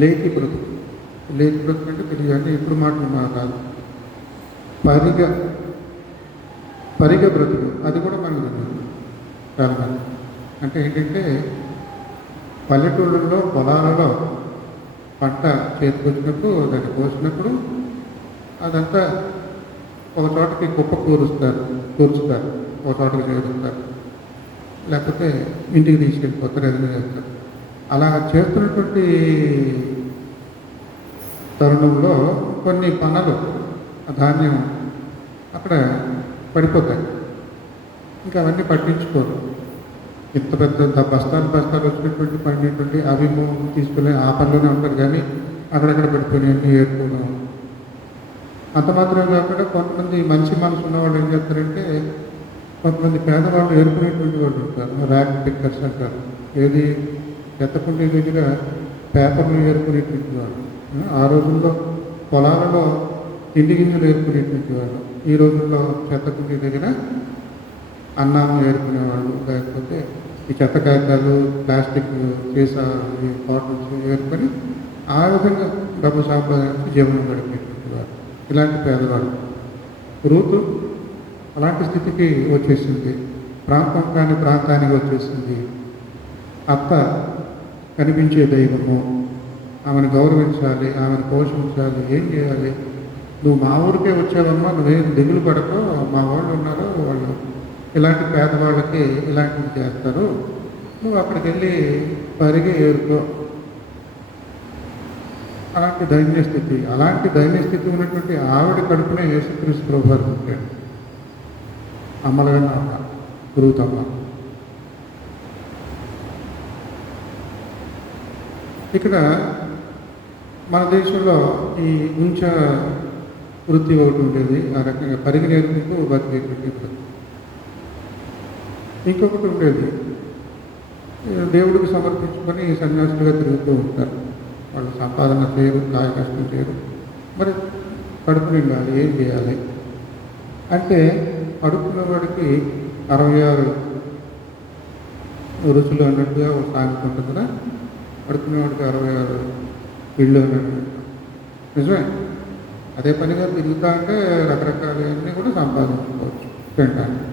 లేకి బ్రతుకు. లేకి బ్రతుకు అంటే తెలియదు, ఇప్పుడు మాట కాదు. పరిగ బ్రతుకు, అది కూడా మనకు తెలియదు చాలా మంది. అంటే ఏంటంటే పల్లెటూళ్ళల్లో పొలాలలో పంట చేతికొచ్చినప్పుడు దాన్ని కోసినప్పుడు అదంతా ఒక చోటకి కుప్ప కూర్చుతారు, ఒక చోటకి చేరుస్తారు, లేకపోతే ఇంటికి తీసుకెళ్ళిపోతారు, ఏదైనా చేస్తారు. అలా చేస్తున్నటువంటి తరుణంలో కొన్ని పనులు ధాన్యం అక్కడ పడిపోతాయి. ఇంకా అవన్నీ పట్టించుకోరు. ఇంత పెద్ద బస్తాలు వచ్చినటువంటి పడినటువంటి అవి తీసుకుని ఆ పనిలోనే ఉంటారు. కానీ అక్కడక్కడ పడిపోయి అన్నీ ఏర్పడడం. అంత మాత్రమే కాకుండా కొంతమంది మంచి మనసు ఉన్నవాళ్ళు ఏం చేస్తారంటే, కొంతమంది పేదవాళ్ళు ఏర్పడేటువంటి వాళ్ళు ఉంటారు, ర్యాక్ పిక్కర్స్ అంటారు. ఏది చెత్తకుండీ దగ్గర పేపర్లు ఏర్పడేటువంటి వాళ్ళు. ఆ రోజుల్లో పొలాలలో తిండి గింజలు ఏర్పడేటువంటి వాళ్ళు. ఈ రోజుల్లో చెత్తకుండీ దగ్గర అన్నాన్ని ఏర్పడేవాళ్ళు, లేకపోతే ఈ చెత్త కాగితాలు, ప్లాస్టిక్ సీసా, ఈ బాటిల్స్ ఏర్పడి ఆ విధంగా డబ్బు సంపాదించి జీవనం గడిపేటువంటి వారు. ఇలాంటి పేదవాడు. రూతు అలాంటి స్థితికి వచ్చేసింది. ప్రాంతం కాని ప్రాంతానికి వచ్చేసింది. అత్త కనిపించే దైవము, ఆమెను గౌరవించాలి, ఆమెను పోషించాలి. ఏం చేయాలి? నువ్వు మా ఊరికే వచ్చావమ్మా, నువ్వేం దిగులు పడకో, మా వాళ్ళు ఉన్నారు, వాళ్ళు ఇలాంటి పేదవాళ్ళకి ఇలాంటివి చేస్తారు, నువ్వు అక్కడికి వెళ్ళి పరిగి ఏరుకో. అలాంటి దైన్య స్థితి ఉన్నటువంటి ఆవిడ కడుపునే యేసుక్రీస్తు ప్రభువారు పుట్టాడు. అమ్మలైన గురువుతమ్మ. ఇక్కడ మన దేశంలో ఈ ఉంచ వృత్తి ఒకటి ఉండేది. ఆ రకంగా పరిగి నేర్పుతూ బతికేటువంటి. ఇంకొకటి ఉండేది, దేవుడికి సమర్పించుకొని సన్యాసులుగా తిరుగుతూ ఉంటారు. వాళ్ళు సంపాదన చేయరు, కాయ కష్టం చేయరు. మరి కడుపు నిండాలి, ఏం చేయాలి అంటే, అడుక్కున్న వాడికి 66 రుచులు అన్నట్టుగా ఒక సామెత ఉంటుంది కదా. అడుక్కునేవాడికి 66 ఇళ్ళు అన్నట్టు. నిజమే. అదే పనిగా తిరుగుతా అంటే రకరకాలన్నీ కూడా సంపాదించుకోవచ్చు తినడానికి.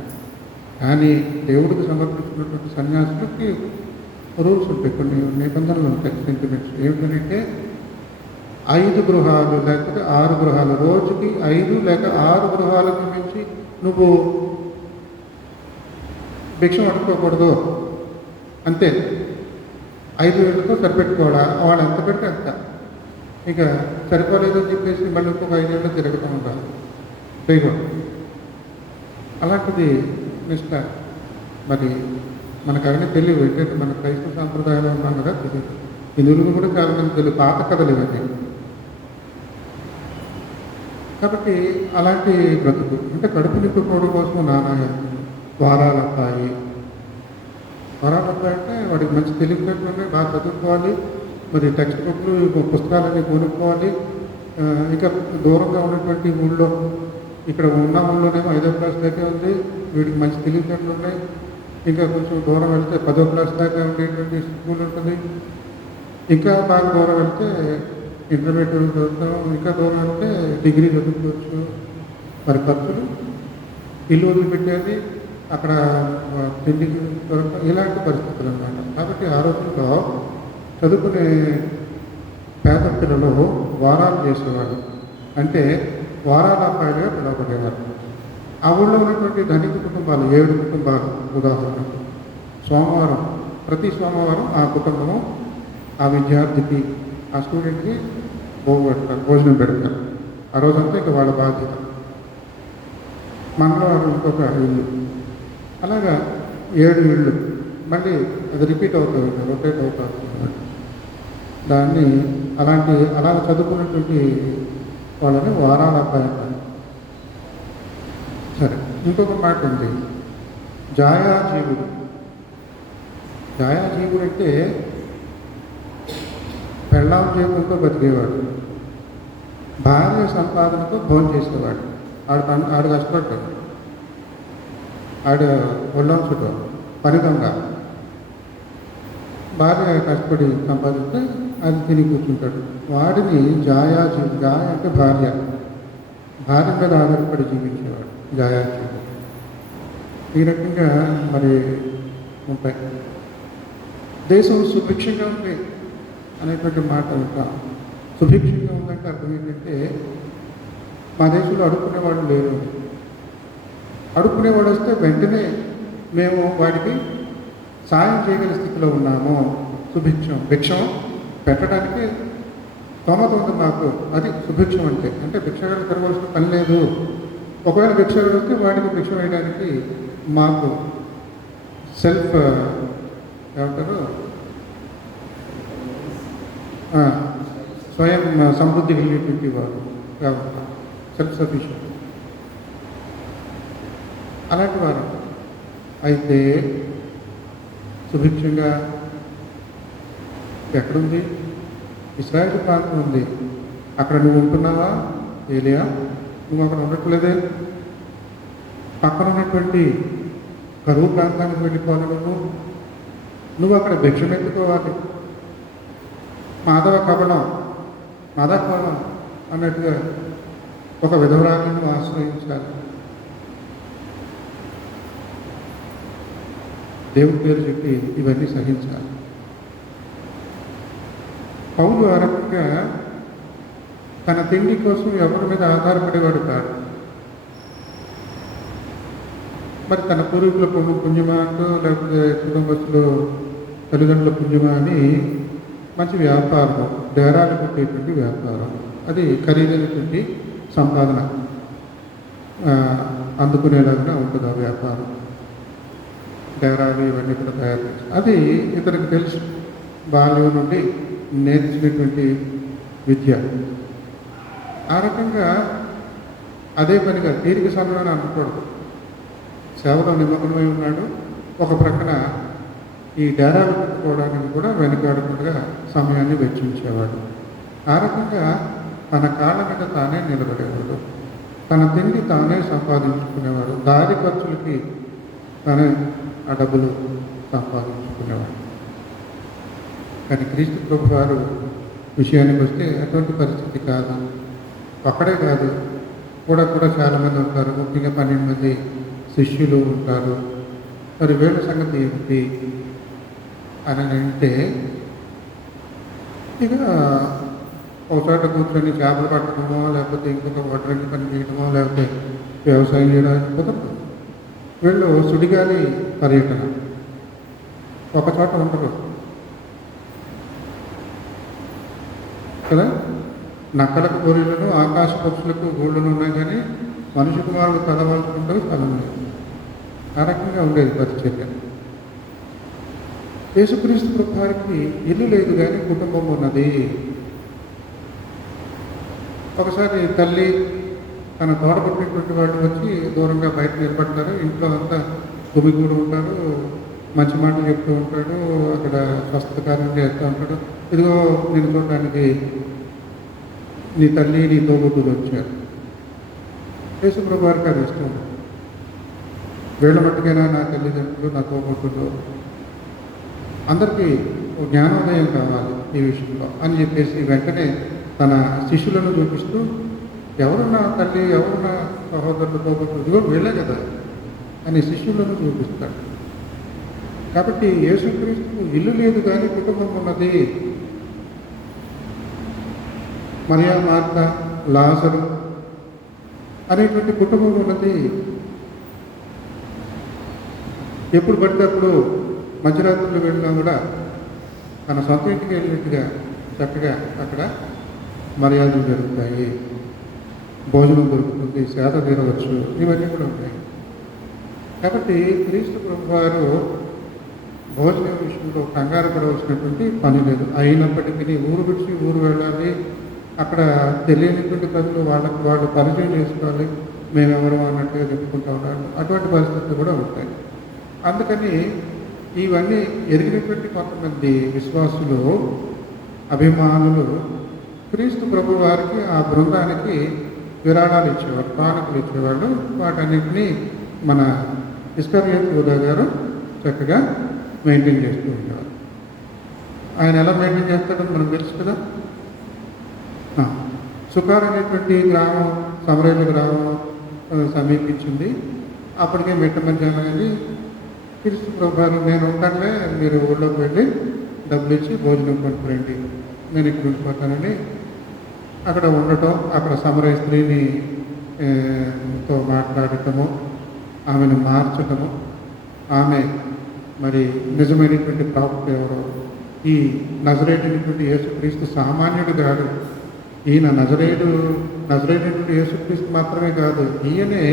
కానీ దేవుడికి సమర్పించినటువంటి సన్యాసులకి రూల్స్ ఉంటాయి, కొన్ని నిబంధనలు ఉంటాయి, సెంటిమెంట్స్. ఏమిటంటే 5 గృహాలు లేకపోతే 6 గృహాలు, రోజుకి 5 లేక 6 గృహాలకు మించి నువ్వు భిక్షం అడుక్కోకూడదు. అంతే. 5 ఏళ్ళతో సరిపెట్టుకోవాలా, వాళ్ళు ఎంత పెడితే అంత. ఇక సరిపోలేదని చెప్పేసి మళ్ళీ ఇంకొక 5 ఏళ్ళు తిరుగుతూ ఉండాలి, చేయకూడదు. అలాంటిది నిష్ట. మరి మనకు అవన్నీ తెలియదు. ఏంటంటే మన క్రైస్తవ సాంప్రదాయంలో ఉన్నాం కదా, తెలియదు. హిందువులకు కూడా చాలా మంది తెలియదు, పాత కథలు ఇవన్నీ. కాబట్టి అలాంటి బ్రతుకు అంటే కడుపు నింపుకోవడం కోసం నానా వారాలబ్బాయి అంటే వాడికి మంచి తెలివితేటలు బాగా చదువుకోవాలి, మరి టెక్స్ట్ బుక్లు పుస్తకాలన్నీ కొనుక్కోవాలి. ఇంకా దూరంగా ఉన్నటువంటి ఊళ్ళో, ఇక్కడ ఉన్న ఊళ్ళోనేమో 5వ క్లాస్ దాకా ఉంది, వీడికి మంచి తెలివితేటలు ఉన్నాయి. ఇంకా కొంచెం దూరం వెళ్తే 10వ క్లాస్ దాకా ఉండేటువంటి స్కూల్ ఉంటుంది. ఇంకా బాగా దూరం వెళ్తే ఇంటర్మీడియట్ చదువుతాం, ఇంకా దూరం వెళ్తే డిగ్రీ చదువుకోవచ్చు. మరి ఖర్చులు, ఇల్లు వదిలిపెట్టేది, అక్కడ తిండికి దొరక, ఇలాంటి పరిస్థితులు అన్నమాట. కాబట్టి ఆ రోజుల్లో చదువుకునే పేద పిల్లలు వారాలు చేసేవాడు. అంటే వారాల అబ్బాయిలుగా పిలువబడేవారు. ఆ ఊళ్ళో ఉన్నటువంటి ధనిక కుటుంబాలు 7 కుటుంబాలు ఉదాహరణకు సోమవారం, ప్రతి సోమవారం ఆ కుటుంబము ఆ విద్యార్థికి, ఆ స్టూడెంట్‌కి భోజనం పెడతారు. ఆ రోజంతా ఇక వాళ్ళ బాధ్యత. మంగళవారం ఇంకొక ఇల్లు. అలాగా 7 ఇళ్ళు. మళ్ళీ అది రిపీట్ అవుతుంది, రొటేట్ అవుతా ఉంటుంది. దాన్ని అలా చదువుకున్నటువంటి వాళ్ళని వారాల అబ్బాయి అంటారు. సరే, ఇంకొక మాట ఉంది, జాయాజీవుడు. జాయాజీవుడు అంటే పెళ్ళాం చేయడంతో బతికేవాడు, భార్య సంపాదనతో భోజనం చేసేవాడు. ఆడు కష్టపడ్డాడు, ఆడు ఒళ్ళం చుట్టూ పని దొంగ. భార్య కష్టపడి సంపాదిస్తే అది తిని కూర్చుంటాడు. వాడిని జాయాజీవుడు. జాయ అంటే భార్య మీద ఆధారపడి జీవించేవాడు జాయాజీవుడు. ఈ రకంగా మరి ఉంటాయి. దేశం సుభిక్షంగా ఉంది అనేటువంటి మాట ఉంటాం. సుభిక్షంగా ఉందంటే అర్థం ఏంటంటే మా దేశంలో అడుక్కునేవాడు లేరు. అడుక్కునేవాడు వస్తే వెంటనే మేము వాడికి సాయం చేయగల స్థితిలో ఉన్నాము. సుభిక్షం, భిక్షం పెట్టడానికి స్తోమత ఉంది మాకు. అది సుభిక్షం అంటే. అంటే భిక్షగాడు తిరగవలసిన పని లేదు. ఒకవేళ భిక్షగాడు వస్తే వాడికి భిక్ష వేయడానికి మాకు సెల్ఫ్ ఏమంటారు, స్వయం సమృద్ధి కలిగేటువంటి వారు కాబట్టి సెల్ఫ్ సఫిషియెంట్ అలాంటి వారు. అయితే సుభిక్షంగా ఎక్కడుంది? ఇశ్రాయేలు ప్రాంతం ఉంది. అక్కడ నువ్వు ఉంటున్నావా ఏలియా? నువ్వు అక్కడ ఉండట్లేదే. పక్కన ఉన్నటువంటి కరువు ప్రాంతానికి వెళ్ళిపోవాలి. నువ్వు అక్కడ భిక్షం ఎత్తుకోవాలి. మాధవ కవలం అన్నట్టుగా ఒక విధవరాలను ఆశ్రయించాలి. దేవుడి పేరు చెప్పి ఇవన్నీ సహించాలి. పౌలు ఆ రకంగా తన తిండి కోసం ఎవరి మీద ఆధారపడేవాడు కాదు. మరి తన పూర్వీకుల పుణ్యమా అంటూ, లేకపోతే కుటుంబస్తులు తల్లిదండ్రుల పుణ్యమా అని మంచి వ్యాపారం, డేరాలు పెట్టేటువంటి వ్యాపారం, అది ఖరీదైనటువంటి సంపాదన అందుకునేలాగా ఉంటుంది ఆ వ్యాపారం. డేరాలు ఇవన్నీ కూడా తయారు చేసి అది ఇతనికి తెలుసు. బాల్యం నుండి నేర్చినటువంటి విద్య. ఆ రకంగా అదే పనిగా తీరిక సమయాన్ని అనకూడదు. సేవలో నిమగ్నమై ఉన్నాడు. ఒక ప్రక్కన ఈ డేరాలు పెట్టుకోవడానికి కూడా వెనుకాడకుండా సమయాన్ని వెచ్చించేవాడు. ఆ రకంగా తన కాళ్ళ మీద తానే నిలబడేవాడు. తన తిండి తానే సంపాదించుకునేవాడు. దారి ఖర్చులకి తానే ఆ డబ్బులు సంపాదించుకునేవాడు. కానీ క్రీస్తు ప్రభు వారు విషయానికి వస్తే అటువంటి పరిస్థితి కాదు. ఒక్కడే కాదు, కూడా చాలామంది ఉంటారు. ముఖ్యంగా 12 మంది శిష్యులు ఉంటారు. మరి వీళ్ళ సంగతి ఏమిటి అని అంటే, ఇక ఒక చోట కూర్చొని చేపలు పట్టడమో, లేకపోతే ఇంకొక వడ్రంగి పని చేయడమో, లేకపోతే వ్యవసాయం చేయడానికి కుదరదు. వీళ్ళు సుడిగాలి పర్యటన, ఒక చోట ఉండరు కదా. నక్కలకు గొర్రెలను, ఆకాశ పక్షులకు గూళ్ళను ఉన్నాయి, కానీ మనిషి కుమారుడు తలవాల్చుకుంటే స్థలం లేదు. ఆ రకంగా ఉండేది పరిచర్య. యేసుక్రీస్తు ప్రభువారికి ఇల్లు లేదు కానీ కుటుంబం ఉన్నది. ఒకసారి తల్లి తన తోడబుట్టినటువంటి వాళ్ళు వచ్చి దూరంగా బయట నిలబడతారు. ఇంట్లో అంతా గుమిగూడు ఉంటారు, మంచి మాటలు చెప్తూ ఉంటాడు, అక్కడ స్వస్థత కార్యం చేస్తూ ఉంటాడు. ఇదిగో నేను చూడడానికి నీ తల్లి నీ తోబుట్టులు వచ్చారు. యేసు ప్రభు వారికి అది ఇష్టం. వీళ్ళ మట్టుకైనా నా తల్లిదండ్రులు, నా తోబుట్టులు, అందరికీ జ్ఞానోదయం కావాలి ఈ విషయంలో అని చెప్పేసి వెంటనే తన శిష్యులను చూపిస్తూ, ఎవరున్నా తల్లి, ఎవరున్నా సహోదరులు, తోబుట్టులు, ఇదిగో వీళ్ళే కదా అని శిష్యులను చూపిస్తాడు. కాబట్టి యేసుక్రీస్తుకు ఇల్లు లేదు కానీ కుటుంబం ఉన్నది. మరియా, మార్త, లాజరు అనేటువంటి కుటుంబం ఉన్నది. ఎప్పుడు పడితే అప్పుడు మధ్యరాత్రులు వెళ్ళినా కూడా తన సొంత ఇంటికి వెళ్ళినట్టుగా చక్కగా అక్కడ మర్యాదలు జరుగుతాయి, భోజనం దొరుకుతుంది, సేద తీరవచ్చు, ఇవన్నీ కూడా ఉంటాయి. కాబట్టి క్రీస్తు ప్రభువారు భోజనం విషయంలో కంగారు పడవలసినటువంటి పని లేదు. అయినప్పటికీ ఊరు విడిచి ఊరు వెళ్ళాలి, అక్కడ తెలియనిటువంటి ప్రజలు వాళ్ళు పరిచయం చేసుకోవాలి, మేమెవరు అన్నట్టుగా చెప్పుకుంటూ ఉండాలి, అటువంటి పరిస్థితులు కూడా ఉంటాయి. అందుకని ఇవన్నీ ఎరిగినటువంటి కొంతమంది విశ్వాసులు, అభిమానులు క్రీస్తు ప్రభు వారికి ఆ బృందానికి విరాళాలు ఇచ్చేవారు, కానుకలు ఇచ్చేవాళ్ళు. వాటన్నింటినీ మన ఇస్కరియోతు యూదా గారు చక్కగా మెయింటైన్ చేస్తూ ఉండేవారు. ఆయన ఎలా మెయింటైన్ చేస్తాడో మనకు తెలుసు కదా. సుకార్ అనేటువంటి గ్రామం, సమరేలు గ్రామం సమీపించింది. అప్పటికే మిట్ట మధ్యాహ్నం అయింది. క్రీస్తు ప్రభువారు, నేను ఉంటానులే, మీరు ఊళ్ళోకి వెళ్ళి డబ్బులు ఇచ్చి భోజనం కొనుక్కురండి, నేను ఇక్కడ ఉండిపోతానని అక్కడ ఉండటం, అక్కడ సమరయ స్త్రీని తో మాట్లాడటము, ఆమెను మార్చటము, ఆమె మరి నిజమైనటువంటి ప్రవక్త ఎవరో, ఈ నజరేయుడైనటువంటి యేసుక్రీస్తు సామాన్యుడు కాదు, ఈయన నజరేయుడైనటువంటి యేసుక్రీస్తు మాత్రమే కాదు, ఈయనే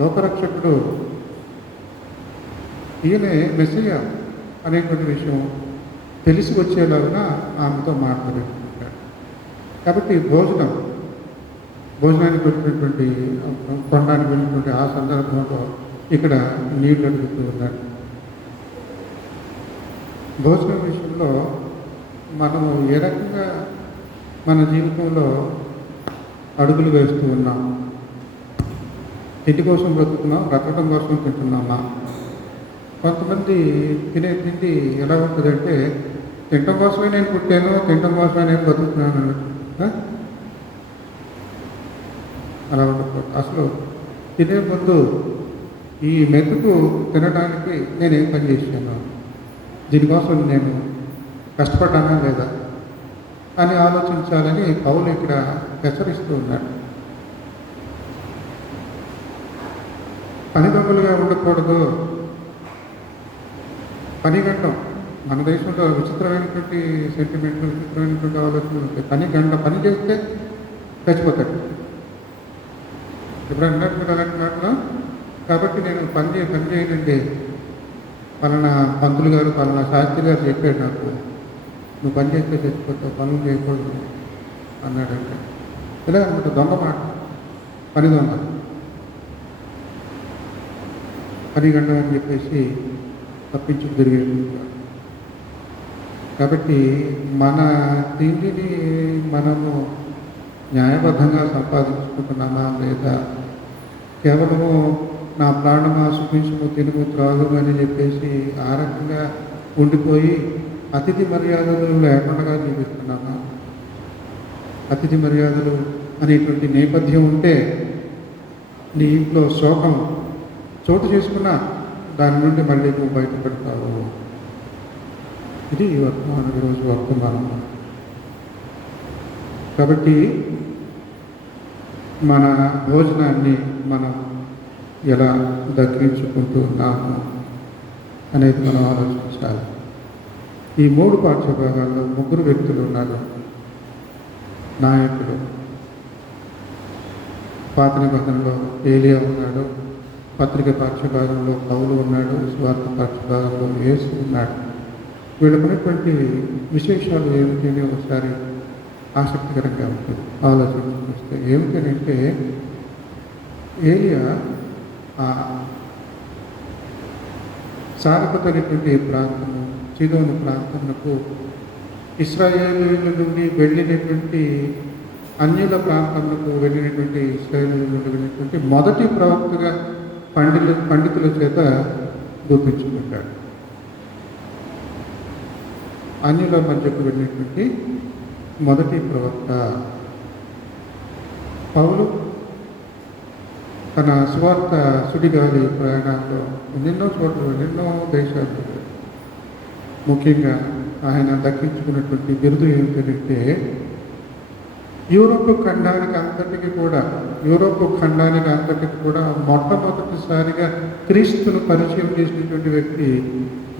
లోకరక్షకుడు, ఈయనే మెస్సియా అనేటువంటి విషయం తెలిసి వచ్చేలాగా ఆమెతో మాట్లాడుకుంటాడు. కాబట్టి భోజనానికి వెళ్ళినటువంటి కొండానికి వెళ్ళినటువంటి ఆ సందర్భంలో ఇక్కడ నీళ్లు అడుగుతూ ఉన్నాడు. భోజనం విషయంలో మనము ఏ రకంగా మన జీవితంలో అడుగులు వేస్తూ ఉన్నాం? తిండి కోసం బ్రతకడం కోసం తింటున్నామా? కొంతమంది తినే తిండి ఎలా ఉంటుందంటే, తినటం కోసమే నేను పుట్టాను, తినటం కోసమే నేను బతుకుతున్నాను అన్నట్టు. అలా ఉండకూడదు. అసలు తినే ముందు ఈ మెతుకు తినడానికి నేనేం పని చేశాను, దీనికోసం నేను కష్టపడ్డానా లేదా అని ఆలోచించాలని పౌలు ఇక్కడ హెచ్చరిస్తూ ఉన్నాడు. పని దొంగలుగా ఉండకూడదు. పని గండం, మన దేశంలో విచిత్రమైనటువంటి సెంటిమెంట్లు, విచిత్రమైనటువంటి ఆలోచనలు ఉంటాయి. పని చేస్తే చచ్చిపోతాడు. ఇప్పుడు అన్నట్టు మీరు అలాంటి మాటలు. కాబట్టి నేను పని చేయనండి, పలానా పంతులు గారు, పలానా శాస్త్రి గారు చెప్పాడు నాకు, నువ్వు పని చేస్తే చచ్చిపోతావు, పనులు చేయకూడదు అన్నాడంటే. ఇలా అనమాట, దొంగ మాట, పని దొంగ, పని గండం అని చెప్పేసి తప్పించి తిరిగేట్టుకుంటారు. కాబట్టి మన తిండిని మనము న్యాయబద్ధంగా సంపాదించుకుంటున్నామా లేదా కేవలము నా ప్రాణమా సుఖించుము తినుము త్రాగు అని చెప్పేసి ఆ రకంగా ఉండిపోయి అతిథి మర్యాదలు లేకుండా జీవిస్తున్నామా? అతిథి మర్యాదలు అనేటువంటి నేపథ్యం ఉంటే నీ ఇంట్లో శోకం చోటు చేసుకున్నా దాని నుండి మళ్ళీ నువ్వు బయటపడతావు. ఇది ఈరోజు వర్తమానం. కాబట్టి మన భోజనాన్ని మనం ఎలా దక్కించుకుంటూ ఉన్నాము అనేది మనం ఆలోచించాలి. ఈ 3 పాఠ్యభాగాల్లో 3 వ్యక్తులు ఉన్నారు. నాయకుడు, పాత నిబంధనలో ఏలియా ఉన్నాడు, పత్రిక పాఠ్యభాగంలో పౌలు ఉన్నాడు, స్వార్థ పాఠ్యభాగంలో యేసు ఉన్నాడు. వీళ్ళకున్నటువంటి విశేషాలు ఏమిటి అని ఒకసారి ఆసక్తికరంగా ఉంటుంది ఆలోచించుకొస్తే. ఏమిటంటే ఏలియా సారపత్ అనేటువంటి ప్రాంతము, సీదోను ప్రాంతమునకు ఇశ్రాయేలీయుల నుండి వెళ్ళినటువంటి అన్యుల ప్రాంతములకు వెళ్ళినటువంటి ఇశ్రాయేలీయుల నుండి వెళ్ళినటువంటి మొదటి ప్రవక్తగా పండితుల చేత గుర్తించుకుంటాడు. అన్యుల మధ్యకు వెళ్ళినటువంటి మొదటి ప్రవక్త పౌలు. తన స్వార్థ సుడిగాలి ప్రయాణంలో ఎన్నెన్నో చోట్ల, ఎన్నెన్నో దేశాలు, ముఖ్యంగా ఆయన దక్కించుకున్నటువంటి బిరుదు ఏమిటంటే యూరోప్ ఖండానికి అంతటికి కూడా యూరోప్ ఖండానికి అంతటికి కూడా మొట్టమొదటిసారిగా క్రీస్తును పరిచయం చేసినటువంటి వ్యక్తి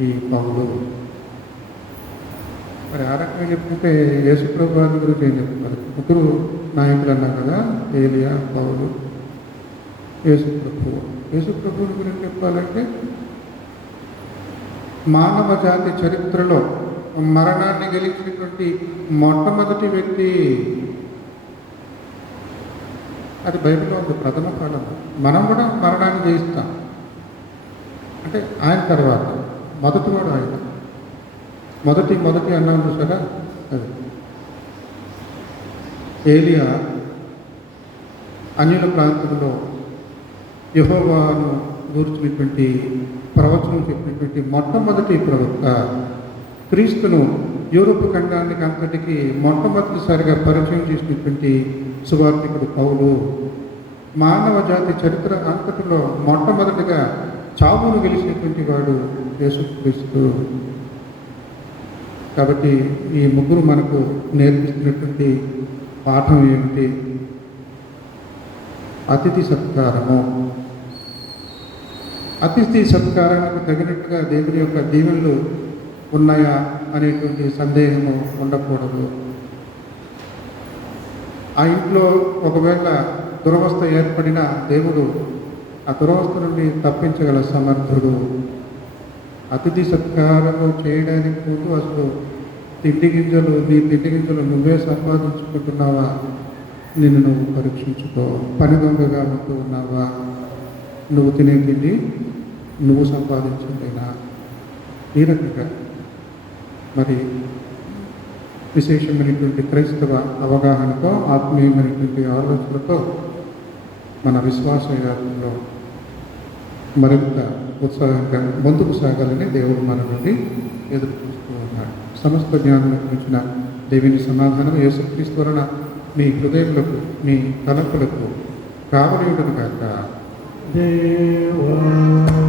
ఈ పౌలు. మరి ఆ రకంగా చెప్పుకుంటే యేసుప్రభు వారి గురించి ఏం చెప్తారు? ముగ్గురు నాయకులు అన్నారు కదా, ఏలియా, పౌలు, యేసుప్రభు. యేసుప్రభుని గురించి చెప్పాలంటే మానవ జాతి చరిత్రలో మరణాన్ని గెలిచినటువంటి మొట్టమొదటి వ్యక్తి. అది బైబిల్లో ఉంది, ప్రథమ కాలం. మనం కూడా మరణాన్ని జయిస్తాం అంటే ఆయన తర్వాత మొదటివాడు ఆయన. మొదటి అన్నాం చూసారా, అది ఏలియా అన్యుల ప్రాంతంలో యెహోవాను గూర్చినటువంటి ప్రవచనం చెప్పినటువంటి మొట్టమొదటి ప్రవక్త. క్రీస్తును యూరోప్ ఖండానికి అంతటికి మొట్టమొదటిసారిగా పరిచయం చేసినటువంటి సువార్తికుడు పౌలు. మానవ జాతి చరిత్ర అంతటిలో మొట్టమొదటిగా చావును గెలిచినటువంటి వాడు యేసుక్రీస్తు. కాబట్టి ఈ ముగ్గురు మనకు నేర్పిస్తున్నటువంటి పాఠం ఏమిటి? అతిథి సత్కారము. అతిథి సత్కారానికి తగినట్టుగా దేవుని యొక్క దీవెనలు ఉన్నాయా అనేటువంటి సందేహము ఉండకూడదు. ఆ ఇంట్లో ఒకవేళ దురవస్థ ఏర్పడిన దేవుడు ఆ దురవస్థ నుండి తప్పించగల సమర్థుడు. అతిథి సత్కారము చేయడానికి ముందు అసలు నీ తిండి గింజలు నువ్వే సంపాదించుకుంటున్నావా? నిన్ను నువ్వు పరీక్షించుకో. పని దొంగగా ఉంటూ ఉన్నావా? నువ్వు తినే తిండి నువ్వు సంపాదించిందేనా? ఈ రకంగా మరి విశేషమైనటువంటి క్రైస్తవ అవగాహనతో, ఆత్మీయమైనటువంటి ఆలోచనలతో మన విశ్వాస యాత్రలో మరింత ఉత్సాహంగా ముందుకు సాగాలని దేవుడు మన నుండి ఎదురు చూస్తూ ఉన్నాడు. సమస్త జ్ఞానం గురించిన దేవుని సమాధానం యేసుక్రీస్తు వలన మీ హృదయములకు, మీ తలపులకు కావలియుడును గాక. దేవా